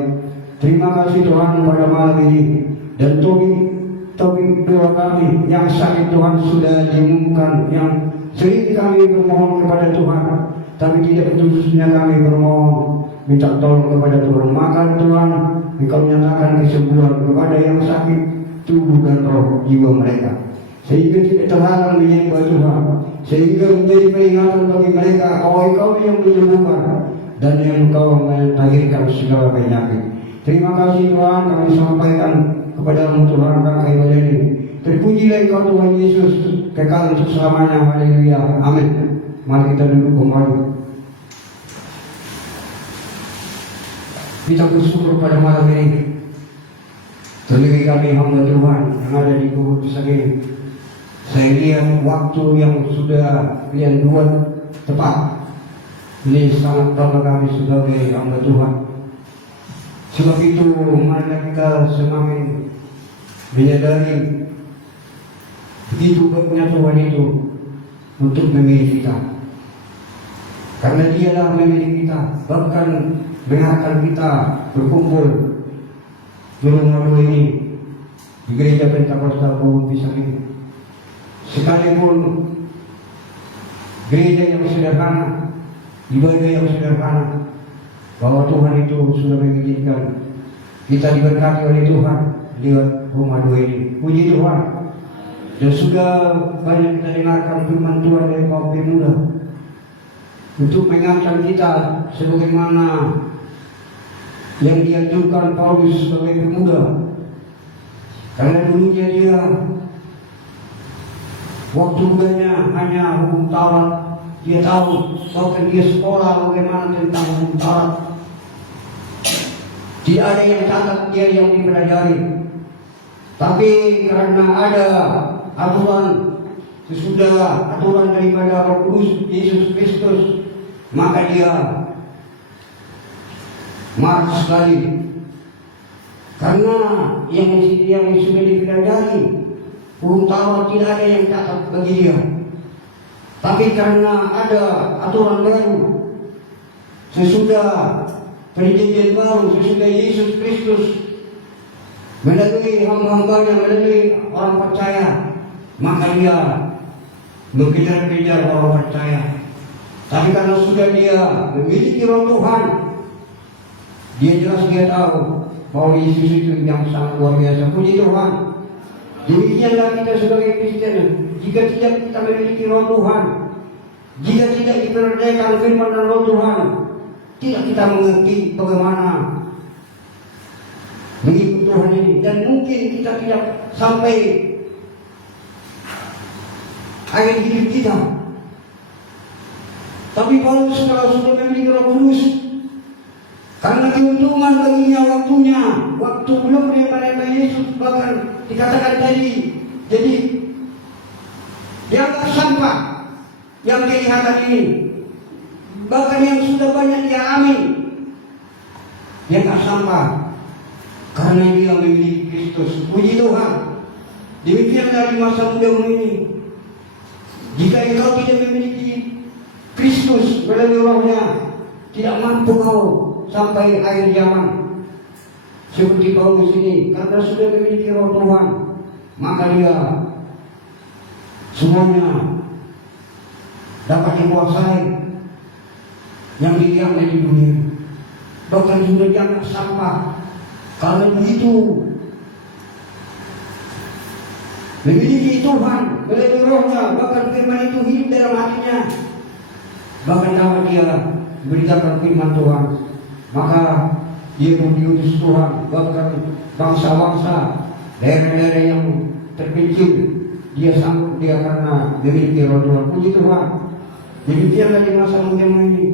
Terima kasih Tuhan pada malam ini. Dan topik doa kami yang sakit Tuhan sudah diumumkan, yang sering kami bermohon kepada Tuhan, tapi tidak khususnya kami bermohon minta tolong kepada Tuhan. Maka Tuhan Engkau nyatakan kesembuhan kepada yang sakit tubuh dan roh jiwa mereka, sehingga tidak terhalang menyembah Tuhan, sehingga menjadi peringatan bagi mereka bahwa Engkau yang menyembuhkan dan yang Engkau mentahirkan segala penyakit. Terima kasih Tuhan, kami sampaikan kepada-Mu Tuhan rangka ibadah ini. Terpujilah Engkau Tuhan Yesus kekal untuk selamanya. Haleluya, amin. Mari kita duduk kembali. Kita bersyukur pada malam ini. Terlebih kami hamba Tuhan yang ada di kubur ini. Saya lihat waktu yang sudah kalian buat tepat. Ini sangat bangga kami sebagai hamba Tuhan. Sebab itu marilah kita semakin menyadari begitu baiknya Tuhan itu untuk memilih kita. Karena Dialah memilih kita, bahkan mengarahkan kita berkumpul di rumah ini di gereja Pentakosta Pohon Pisang ini. Sekalipun gereja yang sederhana, ibadah yang sederhana, bahwa Tuhan itu sudah mengizinkan kita diberkati oleh Tuhan lewat rumah doa ini. Puji Tuhan. Dan sudah banyak kita dengarkan firman Tuhan dari kaum pemuda untuk mengancam kita sebagaimana yang dianjurkan Paulus sebagai pemuda. Karena dulunya dia waktu mudanya hanya hukum Taurat, dia tahu, bahkan dia sekolah bagaimana tentang hukum Taurat. Tidak ada yang catat dia yang dipelajari. Tapi karena ada aturan sesudah aturan daripada Roh Kudus Yesus Kristus, maka dia marah sekali. Karena yang sudah dipelajari hukum Taurat tidak ada yang catat bagi dia. Tapi karena ada aturan baru sesudah perjanjian baru, sesudah Yesus Kristus melalui hamba-hambanya, melalui orang percaya, maka dia mengejar-kejar orang percaya. Tapi karena sudah dia memiliki Roh Tuhan, dia jelas dia tahu bahwa Yesus itu yang sangat luar biasa. Puji Tuhan. Demikianlah kita sebagai Kristen, jika tidak kita memiliki Roh Tuhan, jika tidak diperdayakan firman dan Roh Tuhan, tidak kita mengerti bagaimana mengikut Tuhan ini, dan mungkin kita tidak sampai akhir hidup kita. Tapi Paulus kalau sudah memiliki Roh Kudus, karena keuntungan baginya waktunya, waktu belum menerima Yesus, bahkan dikatakan tadi, jadi dianggap sampah yang kelihatan ini, bahkan yang sudah banyak dialami, dianggap sampah karena dia memiliki Kristus. Puji Tuhan. Demikian dari masa mudamu ini. Jika engkau tidak memiliki Kristus melalui Rohnya, tidak mampu kau sampai akhir zaman. Seperti Paulus ini, karena sudah memiliki Roh Tuhan, maka dia semuanya dapat dikuasai yang didiamkan di dunia. Bahkan sudah dianggap sampah. Kalau begitu, memiliki Tuhan melalui Rohnya, bahkan firman itu hidup dalam hatinya, bahkan dapat dia beritakan firman Tuhan, maka dia pun diutus Tuhan. Bahkan bangsa-bangsa, daerah-daerah yang terpencil, dia sanggup dia karena memiliki Roh Tuhan. Puji Tuhan. Demikianlah di masa mudamu ini.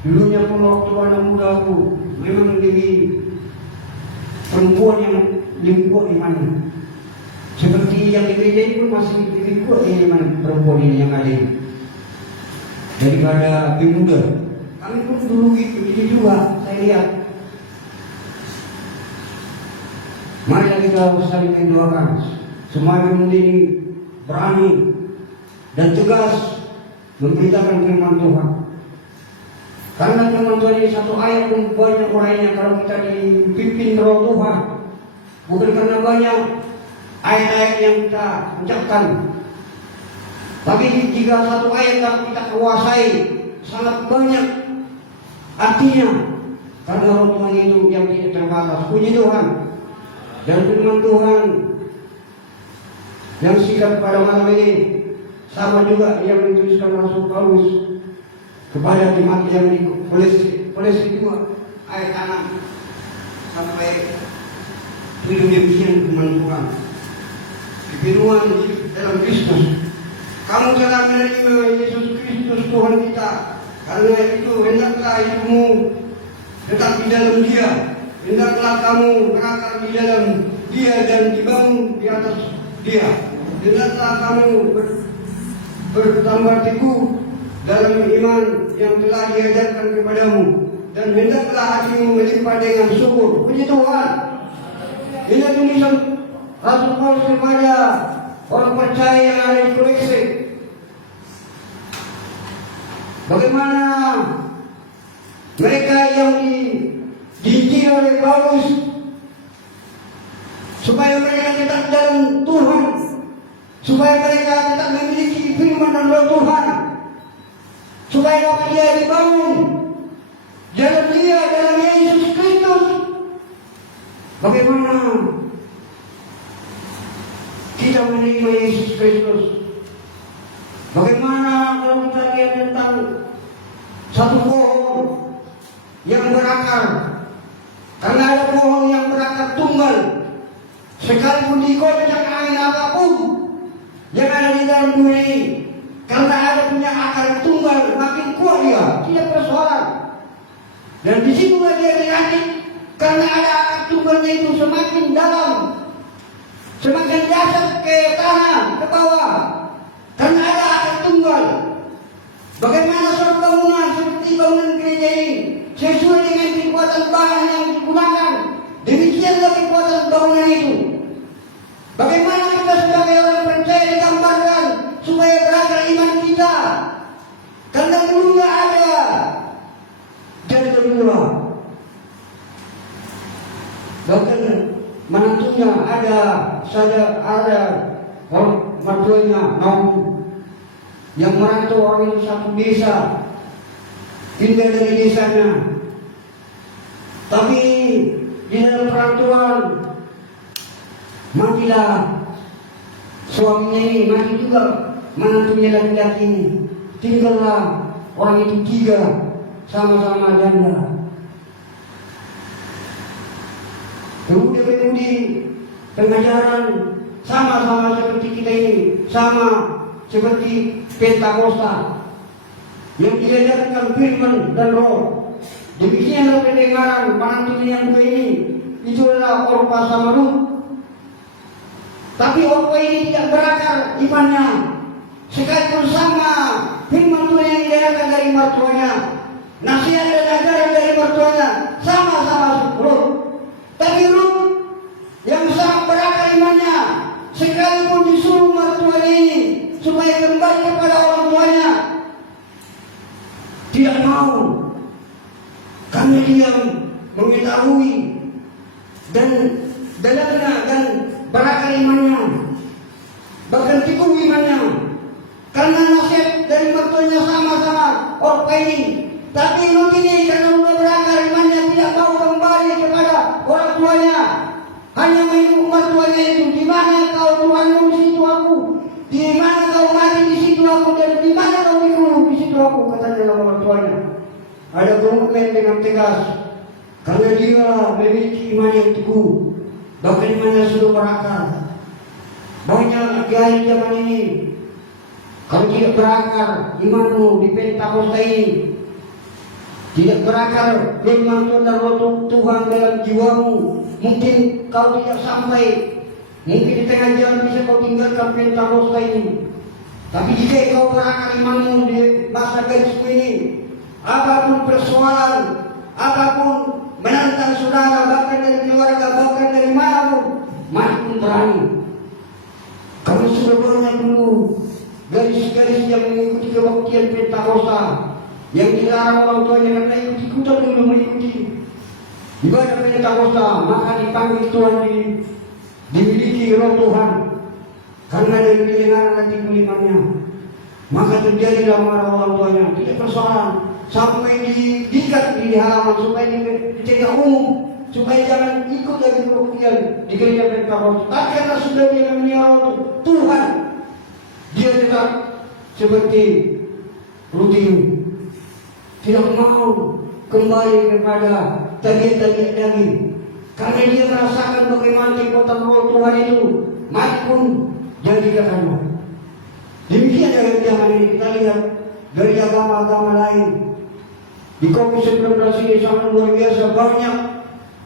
Dulunya pun waktu anak muda aku memang menjadi perempuan yang lebih kuat imannya. Seperti yang di gereja ini pun masih lebih kuat iman perempuan ini yang ada daripada lebih muda. Kami pun dulu gitu, jadi juga saya lihat. Mari kita saling mendoakan semua yang ini berani dan tegas memberitakan firman Tuhan. Karena firman Tuhan ini satu ayat pun banyak urainya kalau kita dipimpin Roh Tuhan. Bukan karena banyak ayat-ayat yang kita ucapkan, tapi jika satu ayat yang kita kuasai sangat banyak artinya, karena Roh Tuhan itu yang tidak terbatas. Puji Tuhan. Dan firman Tuhan yang singkat pada malam ini sama juga yang dituliskan Rasul Paulus kepada jemaat yang di Kolose 2 ayat 6 sampai 7 demikian firman Tuhan. Firman dalam Kristus, kamu telah menerima Yesus Kristus Tuhan kita, karena itu hendaklah hidupmu tetap di dalam Dia. Hendaklah kamu berakar di dalam Dia dan dibangun di atas Dia. Hendaklah kamu bertambah teguh dalam iman yang telah diajarkan kepadamu, dan hendaklah hatimu melimpah dengan syukur. Puji Tuhan. Ini tulisan Rasul Paulus kepada orang percaya yang ada di Kolose. Bagaimana mereka yang diinjil oleh Paulus supaya mereka tetap dalam Tuhan, supaya mereka tetap memiliki firman dan Roh Tuhan, supaya dapat dia dibangun dalam Dia, dalam Yesus Kristus. Bagaimana kita menerima Yesus Kristus? Bagaimana kalau kita lihat tentang satu pohon yang berakar? Karena ada pohon yang berakar tunggal, sekalipun dikocok angin apapun yang ada di dalam dunia ini, karena ada punya akar tunggal, makin kuat dia, tidak persoalan. Dan di situlah dia dilatih, karena ada akar tunggalnya itu semakin dalam, semakin dasar ke tanah, ke bawah, karena ada akar tunggal. Bagaimana suatu bangunan seperti bangunan gereja ini sesuai dengan kekuatan bahan yang digunakan, demikianlah kekuatan bangunan itu. Bagaimana kita sebagai orang percaya digambarkan supaya berakar iman kita, karena dulunya ada dan kedua, bahkan menantunya ada saja, ada orang mertuanya mau yang merantau orang itu satu desa, tinggal dari desanya, tapi di dalam perantauan matilah suaminya ini, mati juga menantunya laki-laki ini, tinggallah orang itu 3 sama-sama janda. Kemudian pengajaran sama-sama seperti kita ini, sama seperti Pentakosta yang diajarkan firman dan Roh. Demikianlah pendengaran pendengaran menantunya yang muda ini, itu adalah Orpa sama Ruth. Tapi orang ini tidak berakar imannya. Sekalipun sama firman Tuhan yang didengarkan dari mertuanya, nasihat dan ajaran dari mertuanya sama-sama Ruth. Tapi Ruth yang sangat berakar imannya, sekalipun disuruh mertuanya ini supaya kembali kepada orang tuanya, tidak mau, karena dia mengetahui dan dalamnya dan berakar imannya, bahkan teguh imannya, karena nasihat dari mertuanya sama-sama orang ini. Tapi Ruth ini karena sudah berakar imannya, tidak mau kembali kepada orang tuanya, hanya mengikut mertuanya itu. Di mana kau Tuhanmu, di situ aku. Di mana kau mati, di situ aku. Dan di mana kau dikubur, di situ aku, kata dalam mertuanya. Ada komitmen dengan tegas, karena dia memiliki iman yang teguh, bahkan imannya sudah berakar. Banyak di akhir zaman ini, kalau tidak berakar imanmu di Pentakosta ini, tidak berakar firman Tuhan dan roh Tuhan dalam jiwamu, mungkin kau tidak sampai, mungkin di tengah jalan bisa kau tinggalkan Pentakosta ini. Tapi jika kau berakar imanmu di masa gadismu ini, apapun persoalan, apapun menantang saudara, bahkan dari keluarga, bahkan dari manapun, mari pun berani. Kalau sudah banyak dulu gadis-gadis yang mengikuti kebaktian Pentakosta, yang dilarang orang tuanya karena ikut-ikutan dulu mengikuti ibadah Pentakosta, maka dipanggil Tuhan dimiliki roh Tuhan, karena dari pendengaran hati imannya, maka terjadilah marah orang tuanya. Tidak persoalan sampai diikat di halaman supaya dicegah umum, supaya jangan ikut lagi kebaktian di gereja Pentakosta. Tapi karena sudah dia memelihara Tuhan, dia tetap seperti rutin, tidak mau kembali kepada tabiat-tabiat daging, karena dia merasakan bagaimana kekuatan roh Tuhan itu. Mati pun jadi katanya. Demikian dalam zaman ini kita lihat dari agama-agama lain. Di COVID-19 ini sangat luar biasa, banyak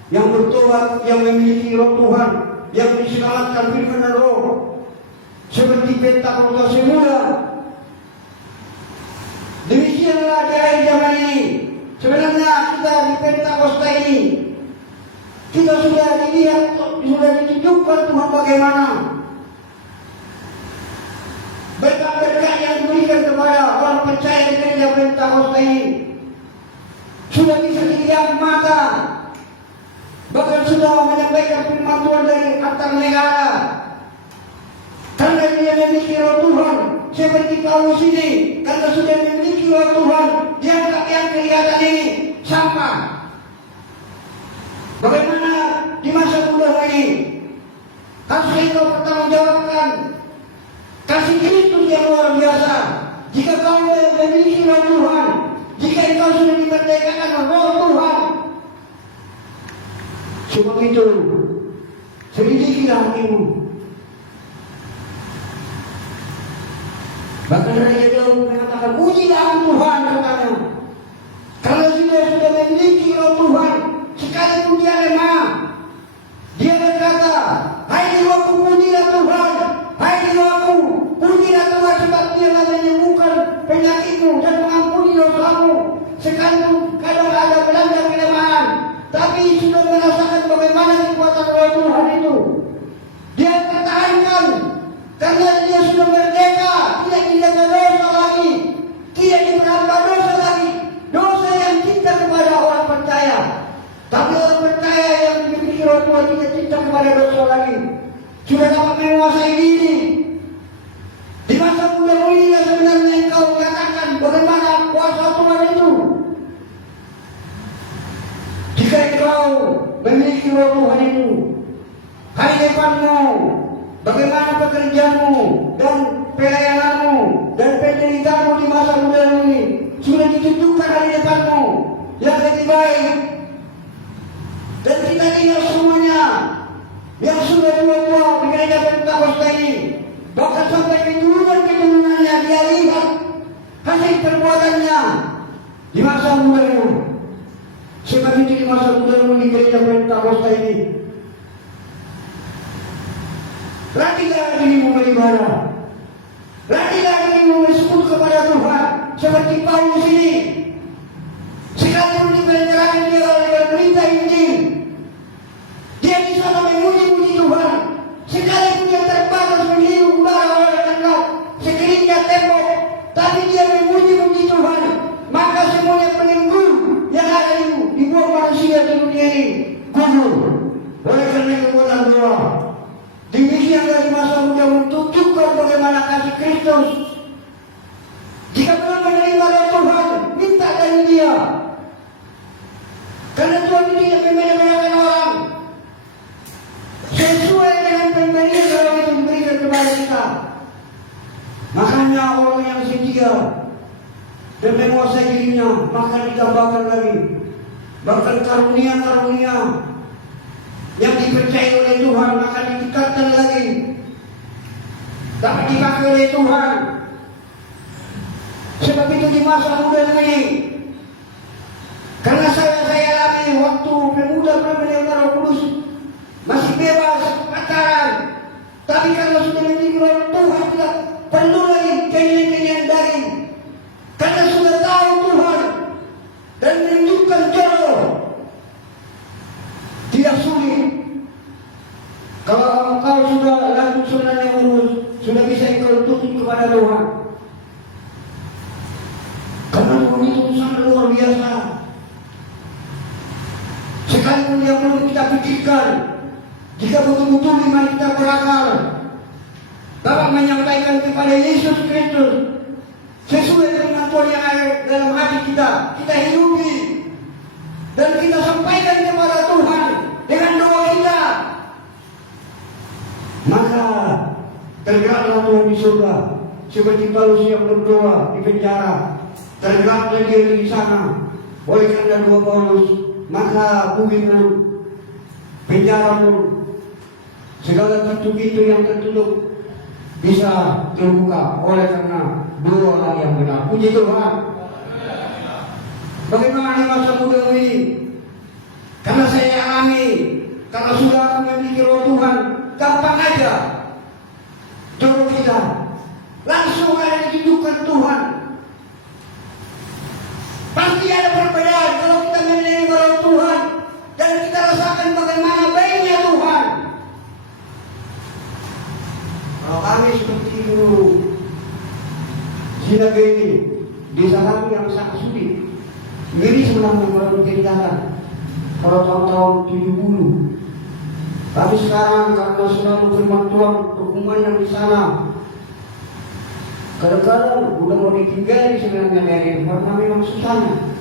yang bertobat, yang memiliki roh Tuhan, yang diselamatkan firman dan roh, seperti Pentakosta semula. Demikianlah di akhir zaman ini. Sebenarnya kita di Pentakosta ini, kita sudah dilihat, sudah ditunjukkan Tuhan bagaimana berkat-berkat yang diberikan kepada orang percaya di gereja Pentakosta ini. Sudah bisa dilihat mata, bahkan sudah menyampaikan firman Tuhan dari antar negara, karena dia memiliki roh Tuhan. Seperti Paulus ini, karena sudah memiliki roh Tuhan, dianggap yang kelihatan ini sampah. Bagaimana di masa muda ini, harus kau bertanggungjawabkan kasih Kristus yang luar biasa. Jika kau memiliki roh Tuhan, jika engkau sudah dimerdekakan roh Tuhan, sebab itu selidikilah hatimu. Bahkan Raja Daud mengatakan, pujilah Tuhan, katanya, kalau sudah memiliki roh Tuhan, sekalipun dia lemah, dia berkata, hai jiwaku pujilah Tuhan, hai jiwaku pujilah Tuhan, sebab dia telah menyembuhkan penyakitmu dan mengampuni dosamu. Sekalipun kadang ada belanda kelemahan, tapi sudah merasakan bagaimana kekuatan roh Tuhan itu, dia pertahankan, karena dia sudah merdeka, tidak dijaga dosa lagi, tidak diperhamba dosa lagi, dosa yang cinta kepada orang percaya. Tapi orang percaya yang memiliki roh Tuhan tidak cinta kepada dosa lagi, sudah dapat menguasai diri. Di masa muda ini sebenarnya engkau mengatakan bagaimana kuasa Tuhan itu. Jika engkau memiliki roh Tuhan itu, hari depanmu, bagaimana pekerjaanmu dan pelayananmu dan penderitaanmu di masa muda ini sudah ditunjukkan hari depanmu yang lebih baik. Dan kita lihat semuanya yang sudah tua-tua di gereja Pentakosta ini, bahkan sampai keturunan-keturunannya, dia lihat hasil perbuatannya di masa mudanya. Sebab itu di masa muda di gereja Pentakosta ini, Latihlah dirimu beribadah. Latihlah dirimu bersekutu kepada Tuhan. Seperti Paulus ini. Sekalipun dipenjarakan dia oleh berita Injil, dia di sana memuji-muji Tuhan. Sekalipun dia terbatas menghirup udara oleh hangat sekelilingnya tembok, tapi dia memuji-muji Tuhan. Maka semuanya peninggu yang ada di bawah manusia di dunia ini gugur. Oleh karena kekuatan doa, demikian dari masa muda menunjukkan bagaimana kasih Kristus. Jika belum menerima dari Tuhan, minta dari Dia. Karena Tuhan tidak membeda-bedakan orang. Sesuai dengan pemberian yang itu diberikan kepada kita. Makanya orang yang setia dan menguasai dirinya, maka ditambahkan lagi. Bahkan karunia-karunia yang dipercayai oleh Tuhan, maka ditingkatkan lagi. Dapat dipakai oleh Tuhan. Sebab itu di masa muda ini, karena saya alami waktu pemuda pemuda Roh Kudus masih bebas pacaran, tapi kalau sudah memiliki Roh Tuhan tidak perlu lagi keinginan daring, karena sudah tahu Tuhan dan menunjukkan jodoh. Tidak sulit. Kalau engkau sudah lanjut sebenarnya urus, sudah bisa engkau tutup kepada Tuhan. Karena Tuhan itu sangat luar biasa. Sekalipun yang belum kita pikirkan, jika betul-betul iman kita berakal, dapat menyampaikan kepada Yesus Kristus sesuai dengan Tuhan yang ada dalam hati kita, kita hidupi dan kita sampaikan kepada Tuhan dengan doa kita, maka tergeraklah Tuhan di surga. Seperti Paulus yang berdoa di penjara, tergeraklah dia di sana. Oleh karena doa Paulus, maka bumi pun, penjara pun, segala pintu-pintu yang tertutup bisa terbuka oleh karena doa yang benar. Puji Tuhan. Bagaimana di masa muda ini? Karena saya alami, kalau sudah memiliki Roh Tuhan, gampang aja jodoh kita langsung ada ditunjukkan Tuhan. Pasti ada perbedaan kalau kita memiliki Roh Tuhan dan kita rasakan bagaimana baiknya Tuhan. Kalau kami seperti dulu sinaga ini, desa kami yang sangat sulit. Ini sebenarnya baru diceritakan pada tahun-tahun 70. Tapi sekarang karena selalu firman Tuhan, hukuman yang di sana, kadang-kadang udah mau ditinggali sebenarnya dari karena memang susahnya.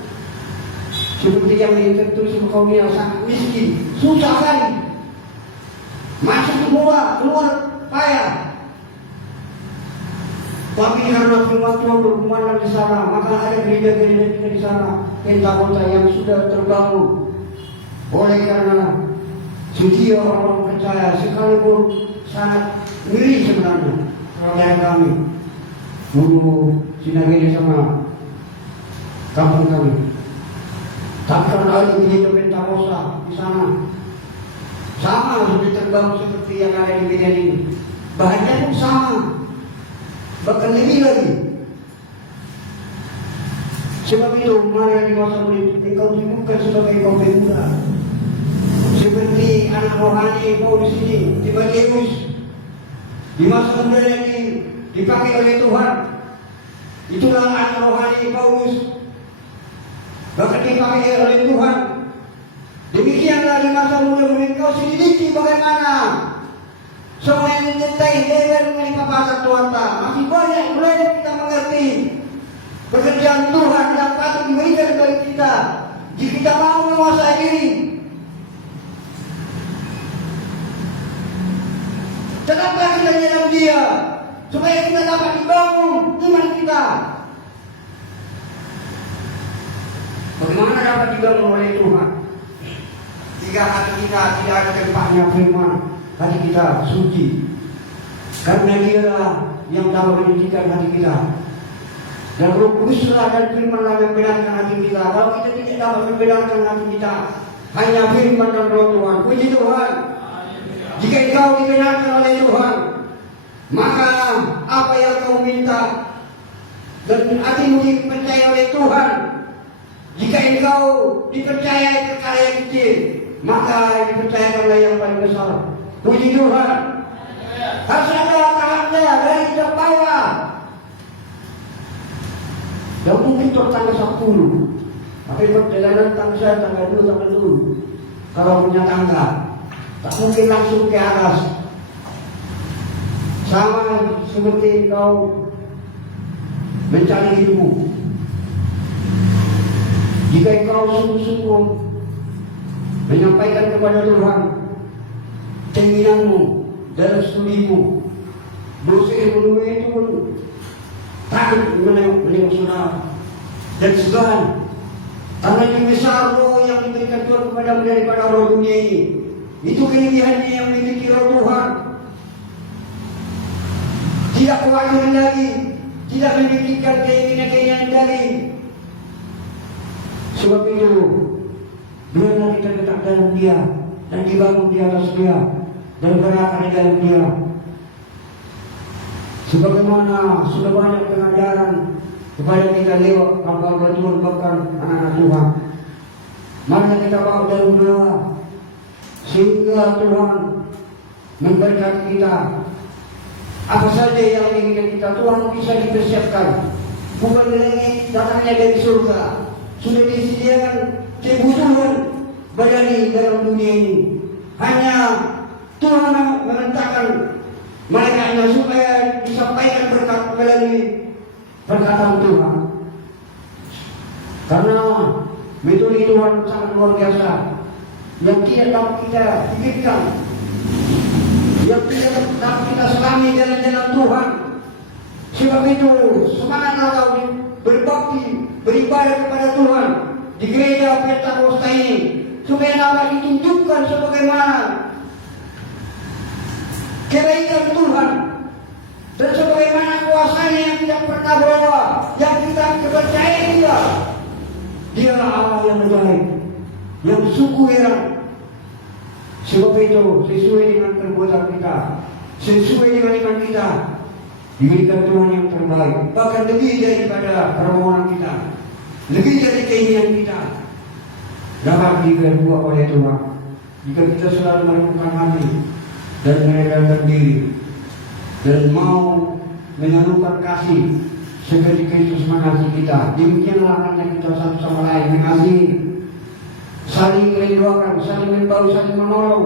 Seperti yang tertulis kaum yang sangat miskin, susah sekali. Masuk semua, keluar payah. Tapi karena firman Tuhan berkumandan di sana, maka ada gereja-gereja kita di sana, kota-kota yang sudah terbangun. Oleh karena setia orang percaya, sekalipun sangat ngeri sebenarnya kerajaan kami dulu sinageri sama kampung kami. Tapi karena ada gereja Pentakosta di sana, sama sudah terbangun seperti yang ada di Medan ini. Bahannya pun sama, bahkan lebih lagi. Sebab itu mari di masa ini engkau tunjukkan sebagai kaum pemuda, seperti anak rohani Paulus ini, Timotius. Di masa muda ini dipakai oleh Tuhan. Itulah anak rohani Paulus, bahkan dipakai oleh Tuhan. Demikianlah di masa muda engkau selidiki bagaimana semua yang mencintai level mengenai papasan Tuhan. Masih banyak belum kita mengerti pekerjaan Tuhan yang patut diberikan kepada kita jika kita mau menguasai diri. Kenapa kita dalam Dia? Supaya kita dapat dibangun iman kita. Bagaimana dapat dibangun oleh Tuhan? Jika hati kita tidak ada tempatnya firman, hati kita suci. Karena Dialah yang dapat menyucikan hati kita. Dan Roh Kuduslah dan firman-Lah yang membenarkan hati kita. Kalau kita tidak dapat membenarkan hati kita, hanya firman dan Roh Tuhan. Puji Tuhan. Jika engkau dikenakan oleh Tuhan, maka apa yang kau minta dan hatimu dipercaya oleh Tuhan, jika engkau dipercaya perkara yang kecil, maka dipercayakanlah yang paling besar. Puji Tuhan. Harus ada tanda dari kita bawah. Dan mungkin tanggal 10, tapi perjalanan tangga 2, tanggal 2. Kalau punya tangga, tak mungkin langsung ke atas. Sama seperti kau mencari hidupmu. Jika engkau sungguh-sungguh menyampaikan kepada Tuhan keinginanmu dalam studimu, dosa ilmu itu pun takut menengok saudara dan segan. Karena yang besar roh yang diberikan Tuhan kepada daripada roh dunia ini. Itu kelebihannya yang memiliki roh Tuhan. Tidak khawatir lagi, tidak memikirkan keinginan-keinginan lagi. Sebab itu, biarlah kita tetap dalam Dia dan dibangun di atas Dia dan berakhir di dalam Dia. Sebagaimana sudah banyak pengajaran kepada kita lewat hamba Tuhan bahkan anak-anak Tuhan. Mari kita bawa dalam doa sehingga Tuhan memberkati kita. Apa saja yang ingin kita, Tuhan bisa dipersiapkan. Bukan lagi datangnya dari surga, sudah disediakan kebutuhan badani dalam dunia ini. Hanya Tuhan menentangkan malaikatnya supaya disampaikan berkat melalui perkataan Tuhan. Karena metode Tuhan sangat luar biasa yang tidak dapat kita pikirkan, yang tidak dapat kita selami jalan-jalan Tuhan. Sebab itu semangatlah kau berbakti, beribadah kepada Tuhan di gereja Pentakosta ini, supaya dapat ditunjukkan sebagaimana kebaikan Tuhan dan sebagaimana kuasanya yang tidak pernah berubah, yang kita percaya Dia. Dialah Allah yang ajaib, yang sungguh heran. Sebab itu sesuai dengan perbuatan kita, sesuai dengan iman kita, diberikan Tuhan yang terbaik, bahkan lebih daripada permohonan kita, lebih dari keinginan kita, dapat diperbuat oleh Tuhan jika kita selalu menemukan hati dan merendahkan diri dan mau menganukan kasih seperti Kristus mengasihi kita. Demikianlah hanya kita satu sama lain mengasihi, saling merindukan, saling membaur, saling menolong.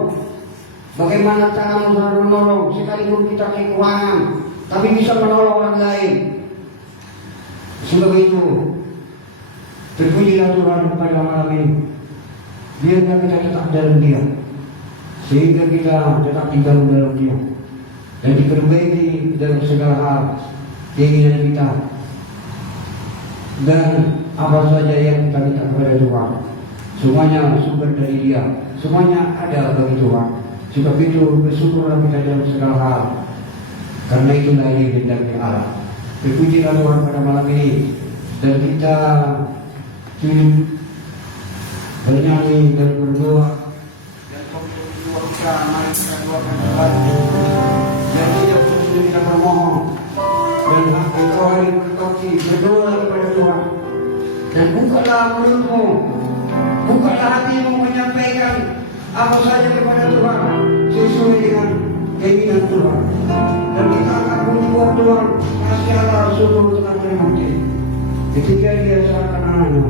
Bagaimana cara menolong sekalipun kita kekurangan, tapi bisa menolong orang lain. Sebab itu terpujilah Tuhan pada malam ini. Biarlah kita tetap dalam Dia, sehingga kita tetap tinggal dalam Dia dan diperbaiki dalam segala hal keinginan kita dan apa saja yang kita minta kepada Tuhan. Semuanya sumber dari Dia, semuanya ada bagi Tuhan. Sebab itu bersyukurlah kita dalam segala hal, karena itulah yang dikehendaki Allah. Terpujilah Tuhan pada malam ini, dan kita bernyanyi dan berdoa. Mari kita doakan Tuhan dan tidak putus kita bermohon dan engkau hari berkati berdoa kepada Tuhan dan bukalah mulutmu, bukalah hatimu menyampaikan apa saja kepada Tuhan sesuai dengan keinginan Tuhan, dan kita akan membuat Tuhan kasih Allah sungguh tenang dan hati ketika Dia serahkan anaknya.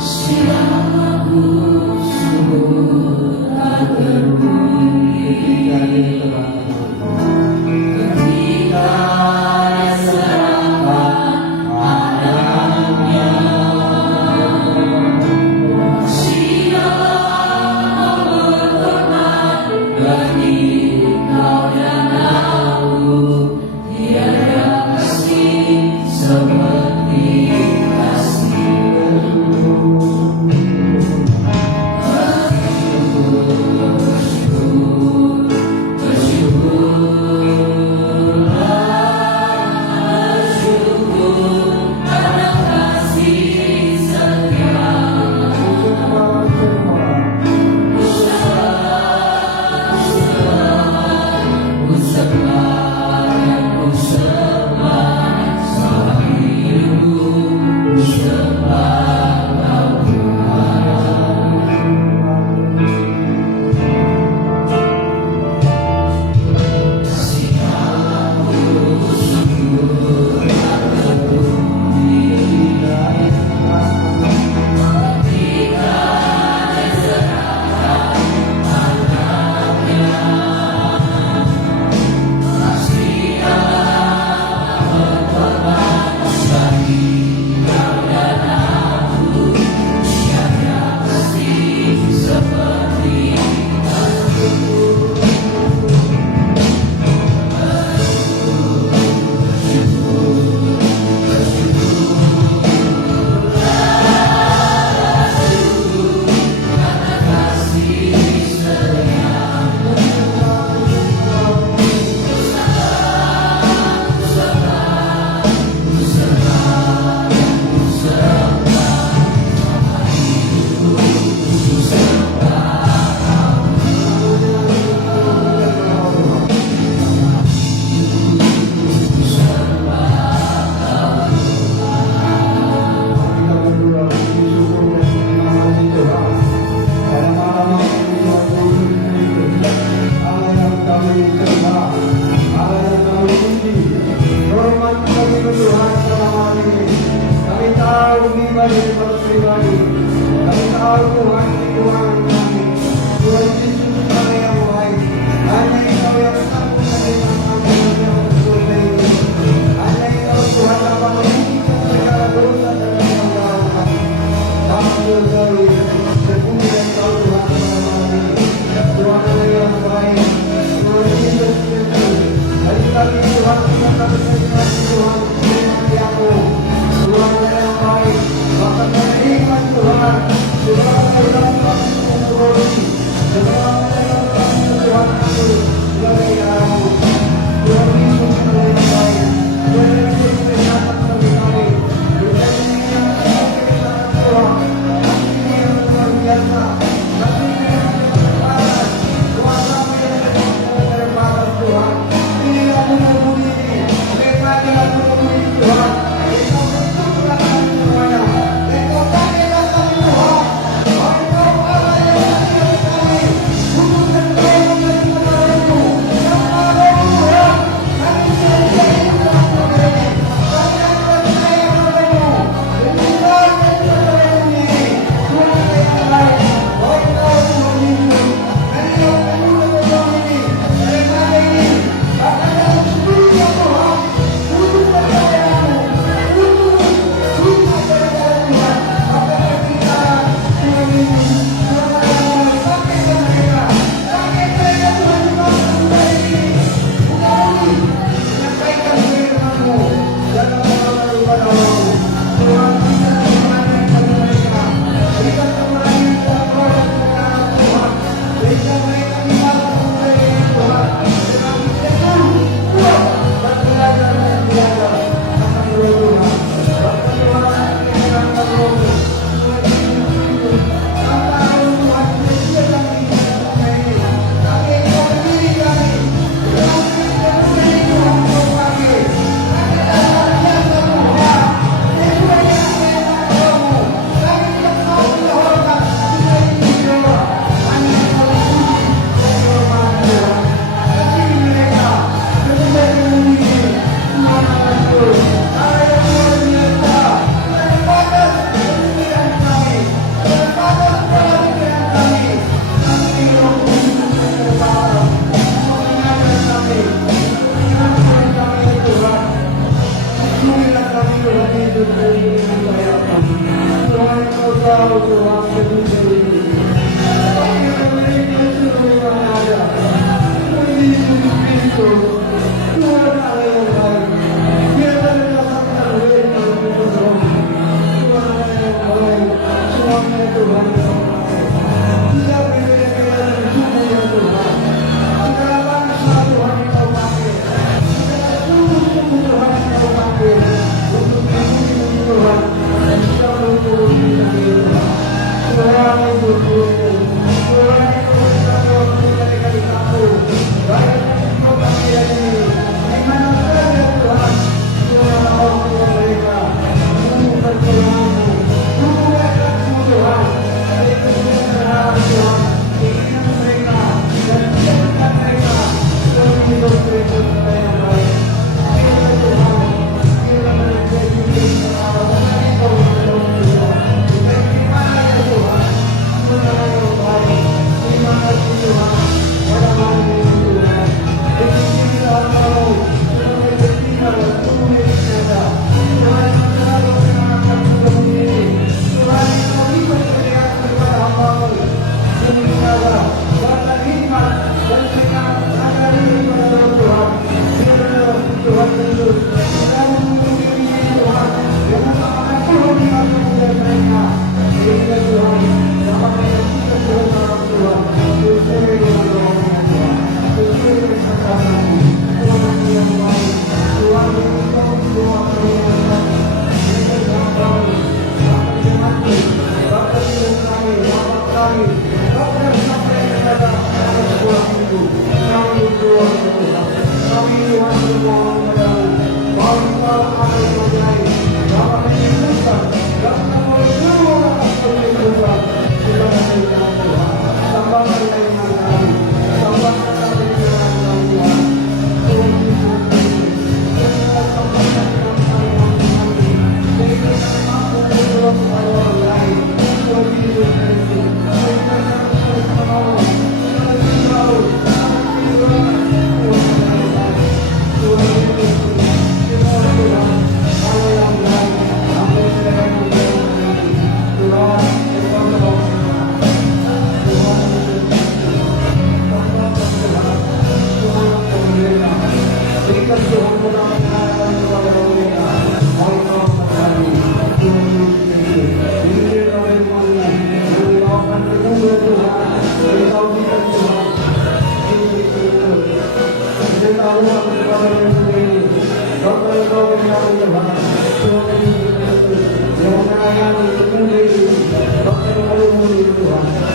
Siapa ku sungguh tak Tuhan Allah yang baik, biarlah kita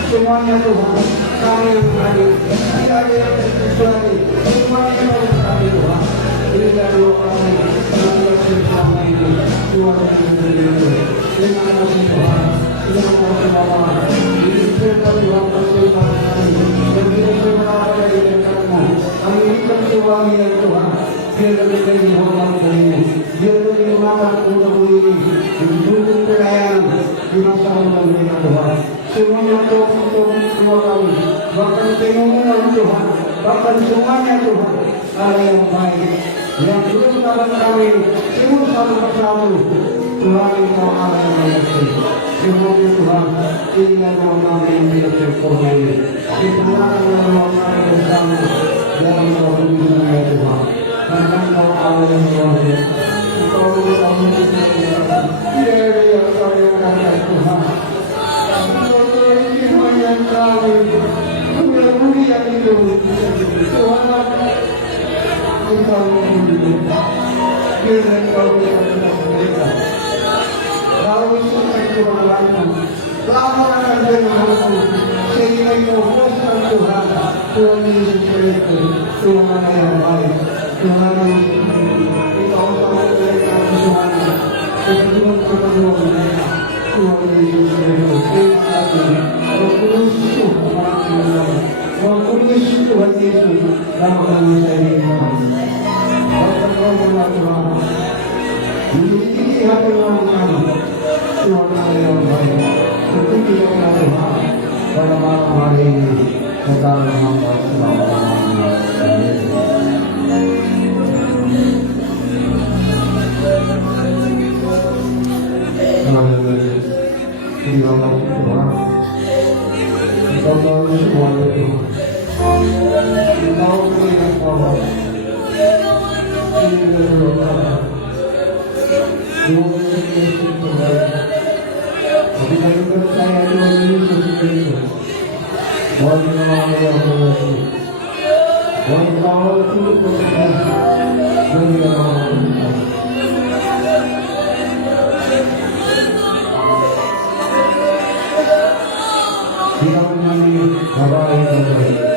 Semuanya Tuhan, kami yang hadir, tidak ada yang terkecuali, semuanya harus kami Tuhan. Berikan doa kami, berikan bersama ini, Tuhan yang berdiri. Terima kasih Tuhan, terima kasih Bapa. Berikan Tuhan bersama kami, berikan doa dari dekat-Mu. Kami berikan doa ya Tuhan, biar lebih baik dihormat darimu, biar lebih menggunakan untuk ini, didukung pelayanan di masa muda mereka Tuhan. Semuanya Tuhan untuk doa kami, bahkan keinginan Tuhan, bahkan semuanya Tuhan, hal yang baik, yang terus dalam kami, semua satu persatu, Tuhan Engkau Allah yang baik. Semuanya Tuhan, inilah doa kami yang tidak terkoneksi. Dipulangkan doa kami bersama dalam doa dunia Tuhan. Karena Engkau Allah yang luar biasa, Engkau Allah yang tidak ada yang kau yang kata Tuhan. Yang kami mulia-mulia yang hidup Tuhan Engkau hidup biar Engkau berkata mereka lalu suka Tuhan lalu lama akan berlalu sehingga Engkau puaskan Tuhan Tuhan Yesus Kristus Tuhan yang baik Tuhan Yesus Engkau selalu mereka semuanya kedua mereka Tuhan Yesus Kristus terima kasih Kudus Tuhan Yesus nama kami saya Bapak Tuhan Tuhan memiliki hati orang kami Tuhan Allah yang baik seperti yang Tuhan pada malam hari ini kekal hamba selama-lamanya. Haleluya. Terima kasih Tuhan. Engkau tahu semuanya Tuhan. Engkau berikan Allah. Ini berdoa. Tuhan Yesus Tuhan. Tapi kami percaya Tuhan Yesus Kristus. Bahwa Allah yang mengasihi. Bahwa Allah turut berkata. Bagi Allah kita. Kita menyanyi Bapak yang baik.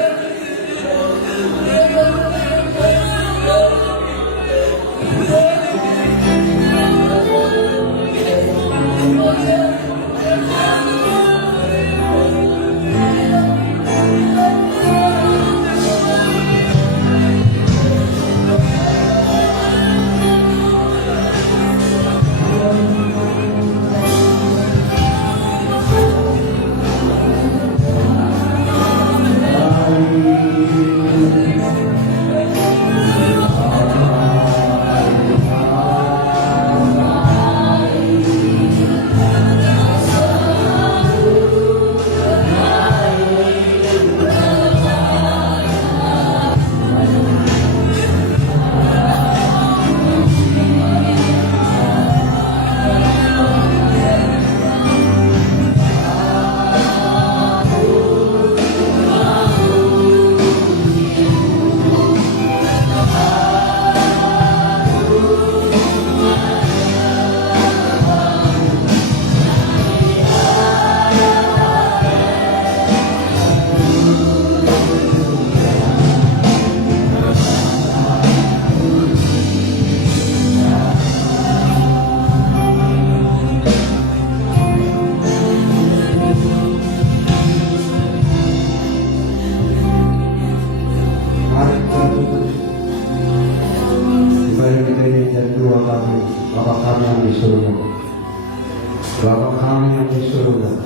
Bapa kami yang di surga,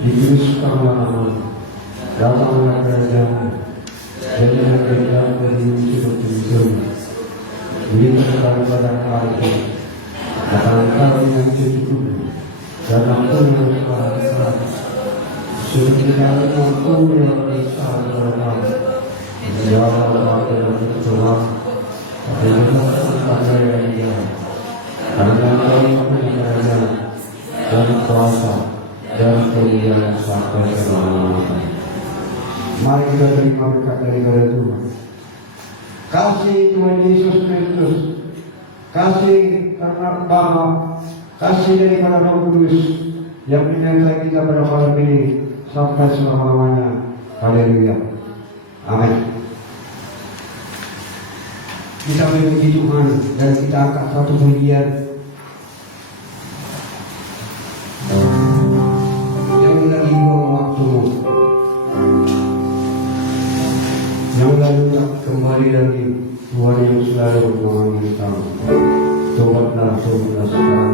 dikuduskanlah namamu, datanglah kerajaan, jadilah kehendak dari seperti di surga. Berikan kepada kami makanan kami yang secukupnya, dan ampunilah kesalahan kami, seperti kami mengampuni orang bersalah kepada kami. Janganlah kami dalam percobaan, tapi bebaskanlah kami dari jahat. Karena kami punya kerajaan dan kuasa dan kemuliaan sampai selama-lamanya. Mari kita terima berkat daripada Tuhan. Kasih Tuhan Yesus Kristus, kasih karena Bapa, kasih daripada Roh Kudus yang menyertai kita pada malam ini sampai selama-lamanya. Haleluya. Amin. Kita memuji Tuhan dan kita angkat satu pujian. Jangan lagi buang waktumu. Jangan lalu tak kembali lagi. Tuhan yang selalu menemani kamu. Tobatlah sekarang.